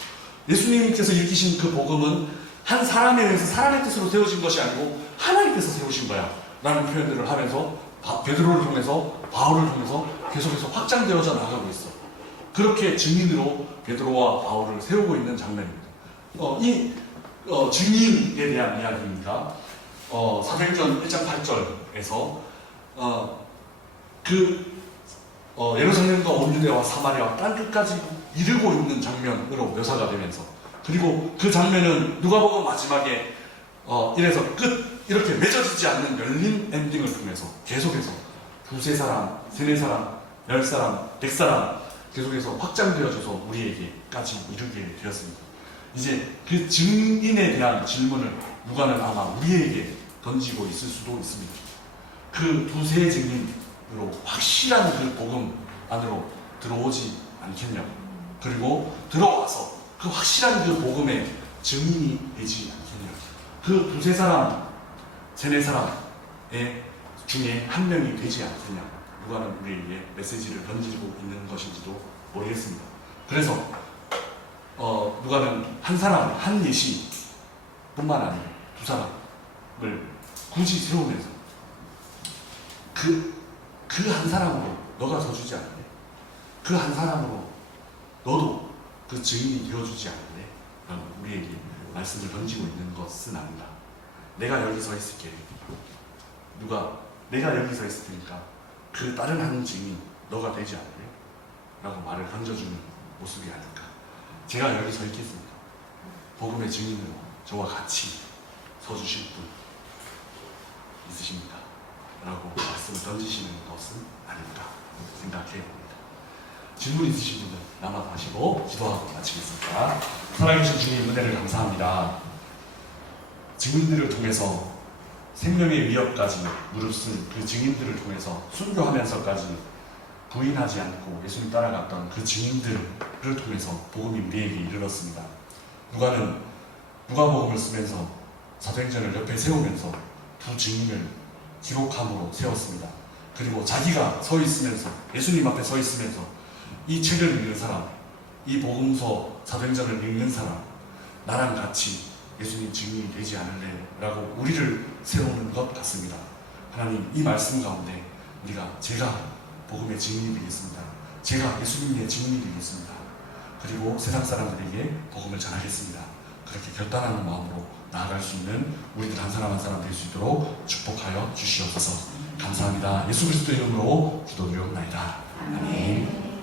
예수님께서 일으키신 그 복음은 한 사람에 의해서 사람의 뜻으로 세워진 것이 아니고 하나님께서 세우신 거야 라는 표현들을 하면서 베드로를 통해서 바울을 통해서 계속해서 확장되어져 나가고 있어. 그렇게 증인으로 베드로와 바울을 세우고 있는 장면입니다. 이 증인에 대한 이야기입니다. 사도행전 1장 8절에서 예루살렘과 온 유대와 사마리아 땅 끝까지 이르고 있는 장면으로 묘사가 되면서, 그리고 그 장면은 누가복음 마지막에 이래서 끝 이렇게 맺어지지 않는 열린 엔딩을 통해서 계속해서 두세 사람, 세네 사람, 10사람, 100사람 계속해서 확장되어져서 우리에게까지 이르게 되었습니다. 이제 그 증인에 대한 질문을 누가는 아마 우리에게 던지고 있을 수도 있습니다. 그 두세 증인으로 확실한 그 복음 안으로 들어오지 않겠냐고, 그리고 들어와서 그 확실한 그 복음의 증인이 되지 않겠냐고, 그 두세 사람, 세네 사람의 중에 한 명이 되지 않겠냐고 누가는 우리에게 메시지를 던지고 있는 것인지도 모르겠습니다. 그래서 누가는 한 사람, 한 예시뿐만 아니라 두 사람을 굳이 세우면서 그 한 사람으로 너가 서주지 않을래? 그 한 사람으로 너도 그 증인이 되어주지 않을래? 라고 우리에게 말씀을 던지고 있는 것은 아니다. 내가 여기 서 있을게. 내가 여기 서 있을 테니까 그 다른 한 증인 너가 되지 않을래? 라고 말을 던져주는 모습이 아닐까. 제가 여기 서 있겠습니다. 복음의 증인으로 저와 같이 서주실 분 있으십니까? 라고 말씀을 던지시는 것은 아닐까 생각해 봅니다. 질문 있으신 분들 남아서 하시고 기도하고 마치겠습니다. 살아계신 주님 은혜를 감사합니다. 증인들을 통해서 생명의 위협까지 무릅쓴 그 증인들을 통해서 순교하면서까지 부인하지 않고 예수님 따라갔던 그 증인들을 통해서 복음이 우리에게 이르렀습니다. 누가는 누가복음을 쓰면서 사도행전을 옆에 세우면서 두 증인을 기록함으로 세웠습니다. 그리고 자기가 서 있으면서, 예수님 앞에 서 있으면서 이 책을 읽는 사람, 이 복음서 사도행전을 읽는 사람, 나랑 같이 예수님 증인이 되지 않을래? 라고 우리를 세우는 것 같습니다. 하나님, 이 말씀 가운데 제가 복음의 증인이 되겠습니다. 제가 예수님의 증인이 되겠습니다. 그리고 세상 사람들에게 복음을 전하겠습니다. 그렇게 결단하는 마음으로 나아갈 수 있는 우리들 한 사람 한 사람 될 수 있도록 축복하여 주시옵소서. 감사합니다. 예수 그리스도 이름으로 기도드리옵나이다. 아멘.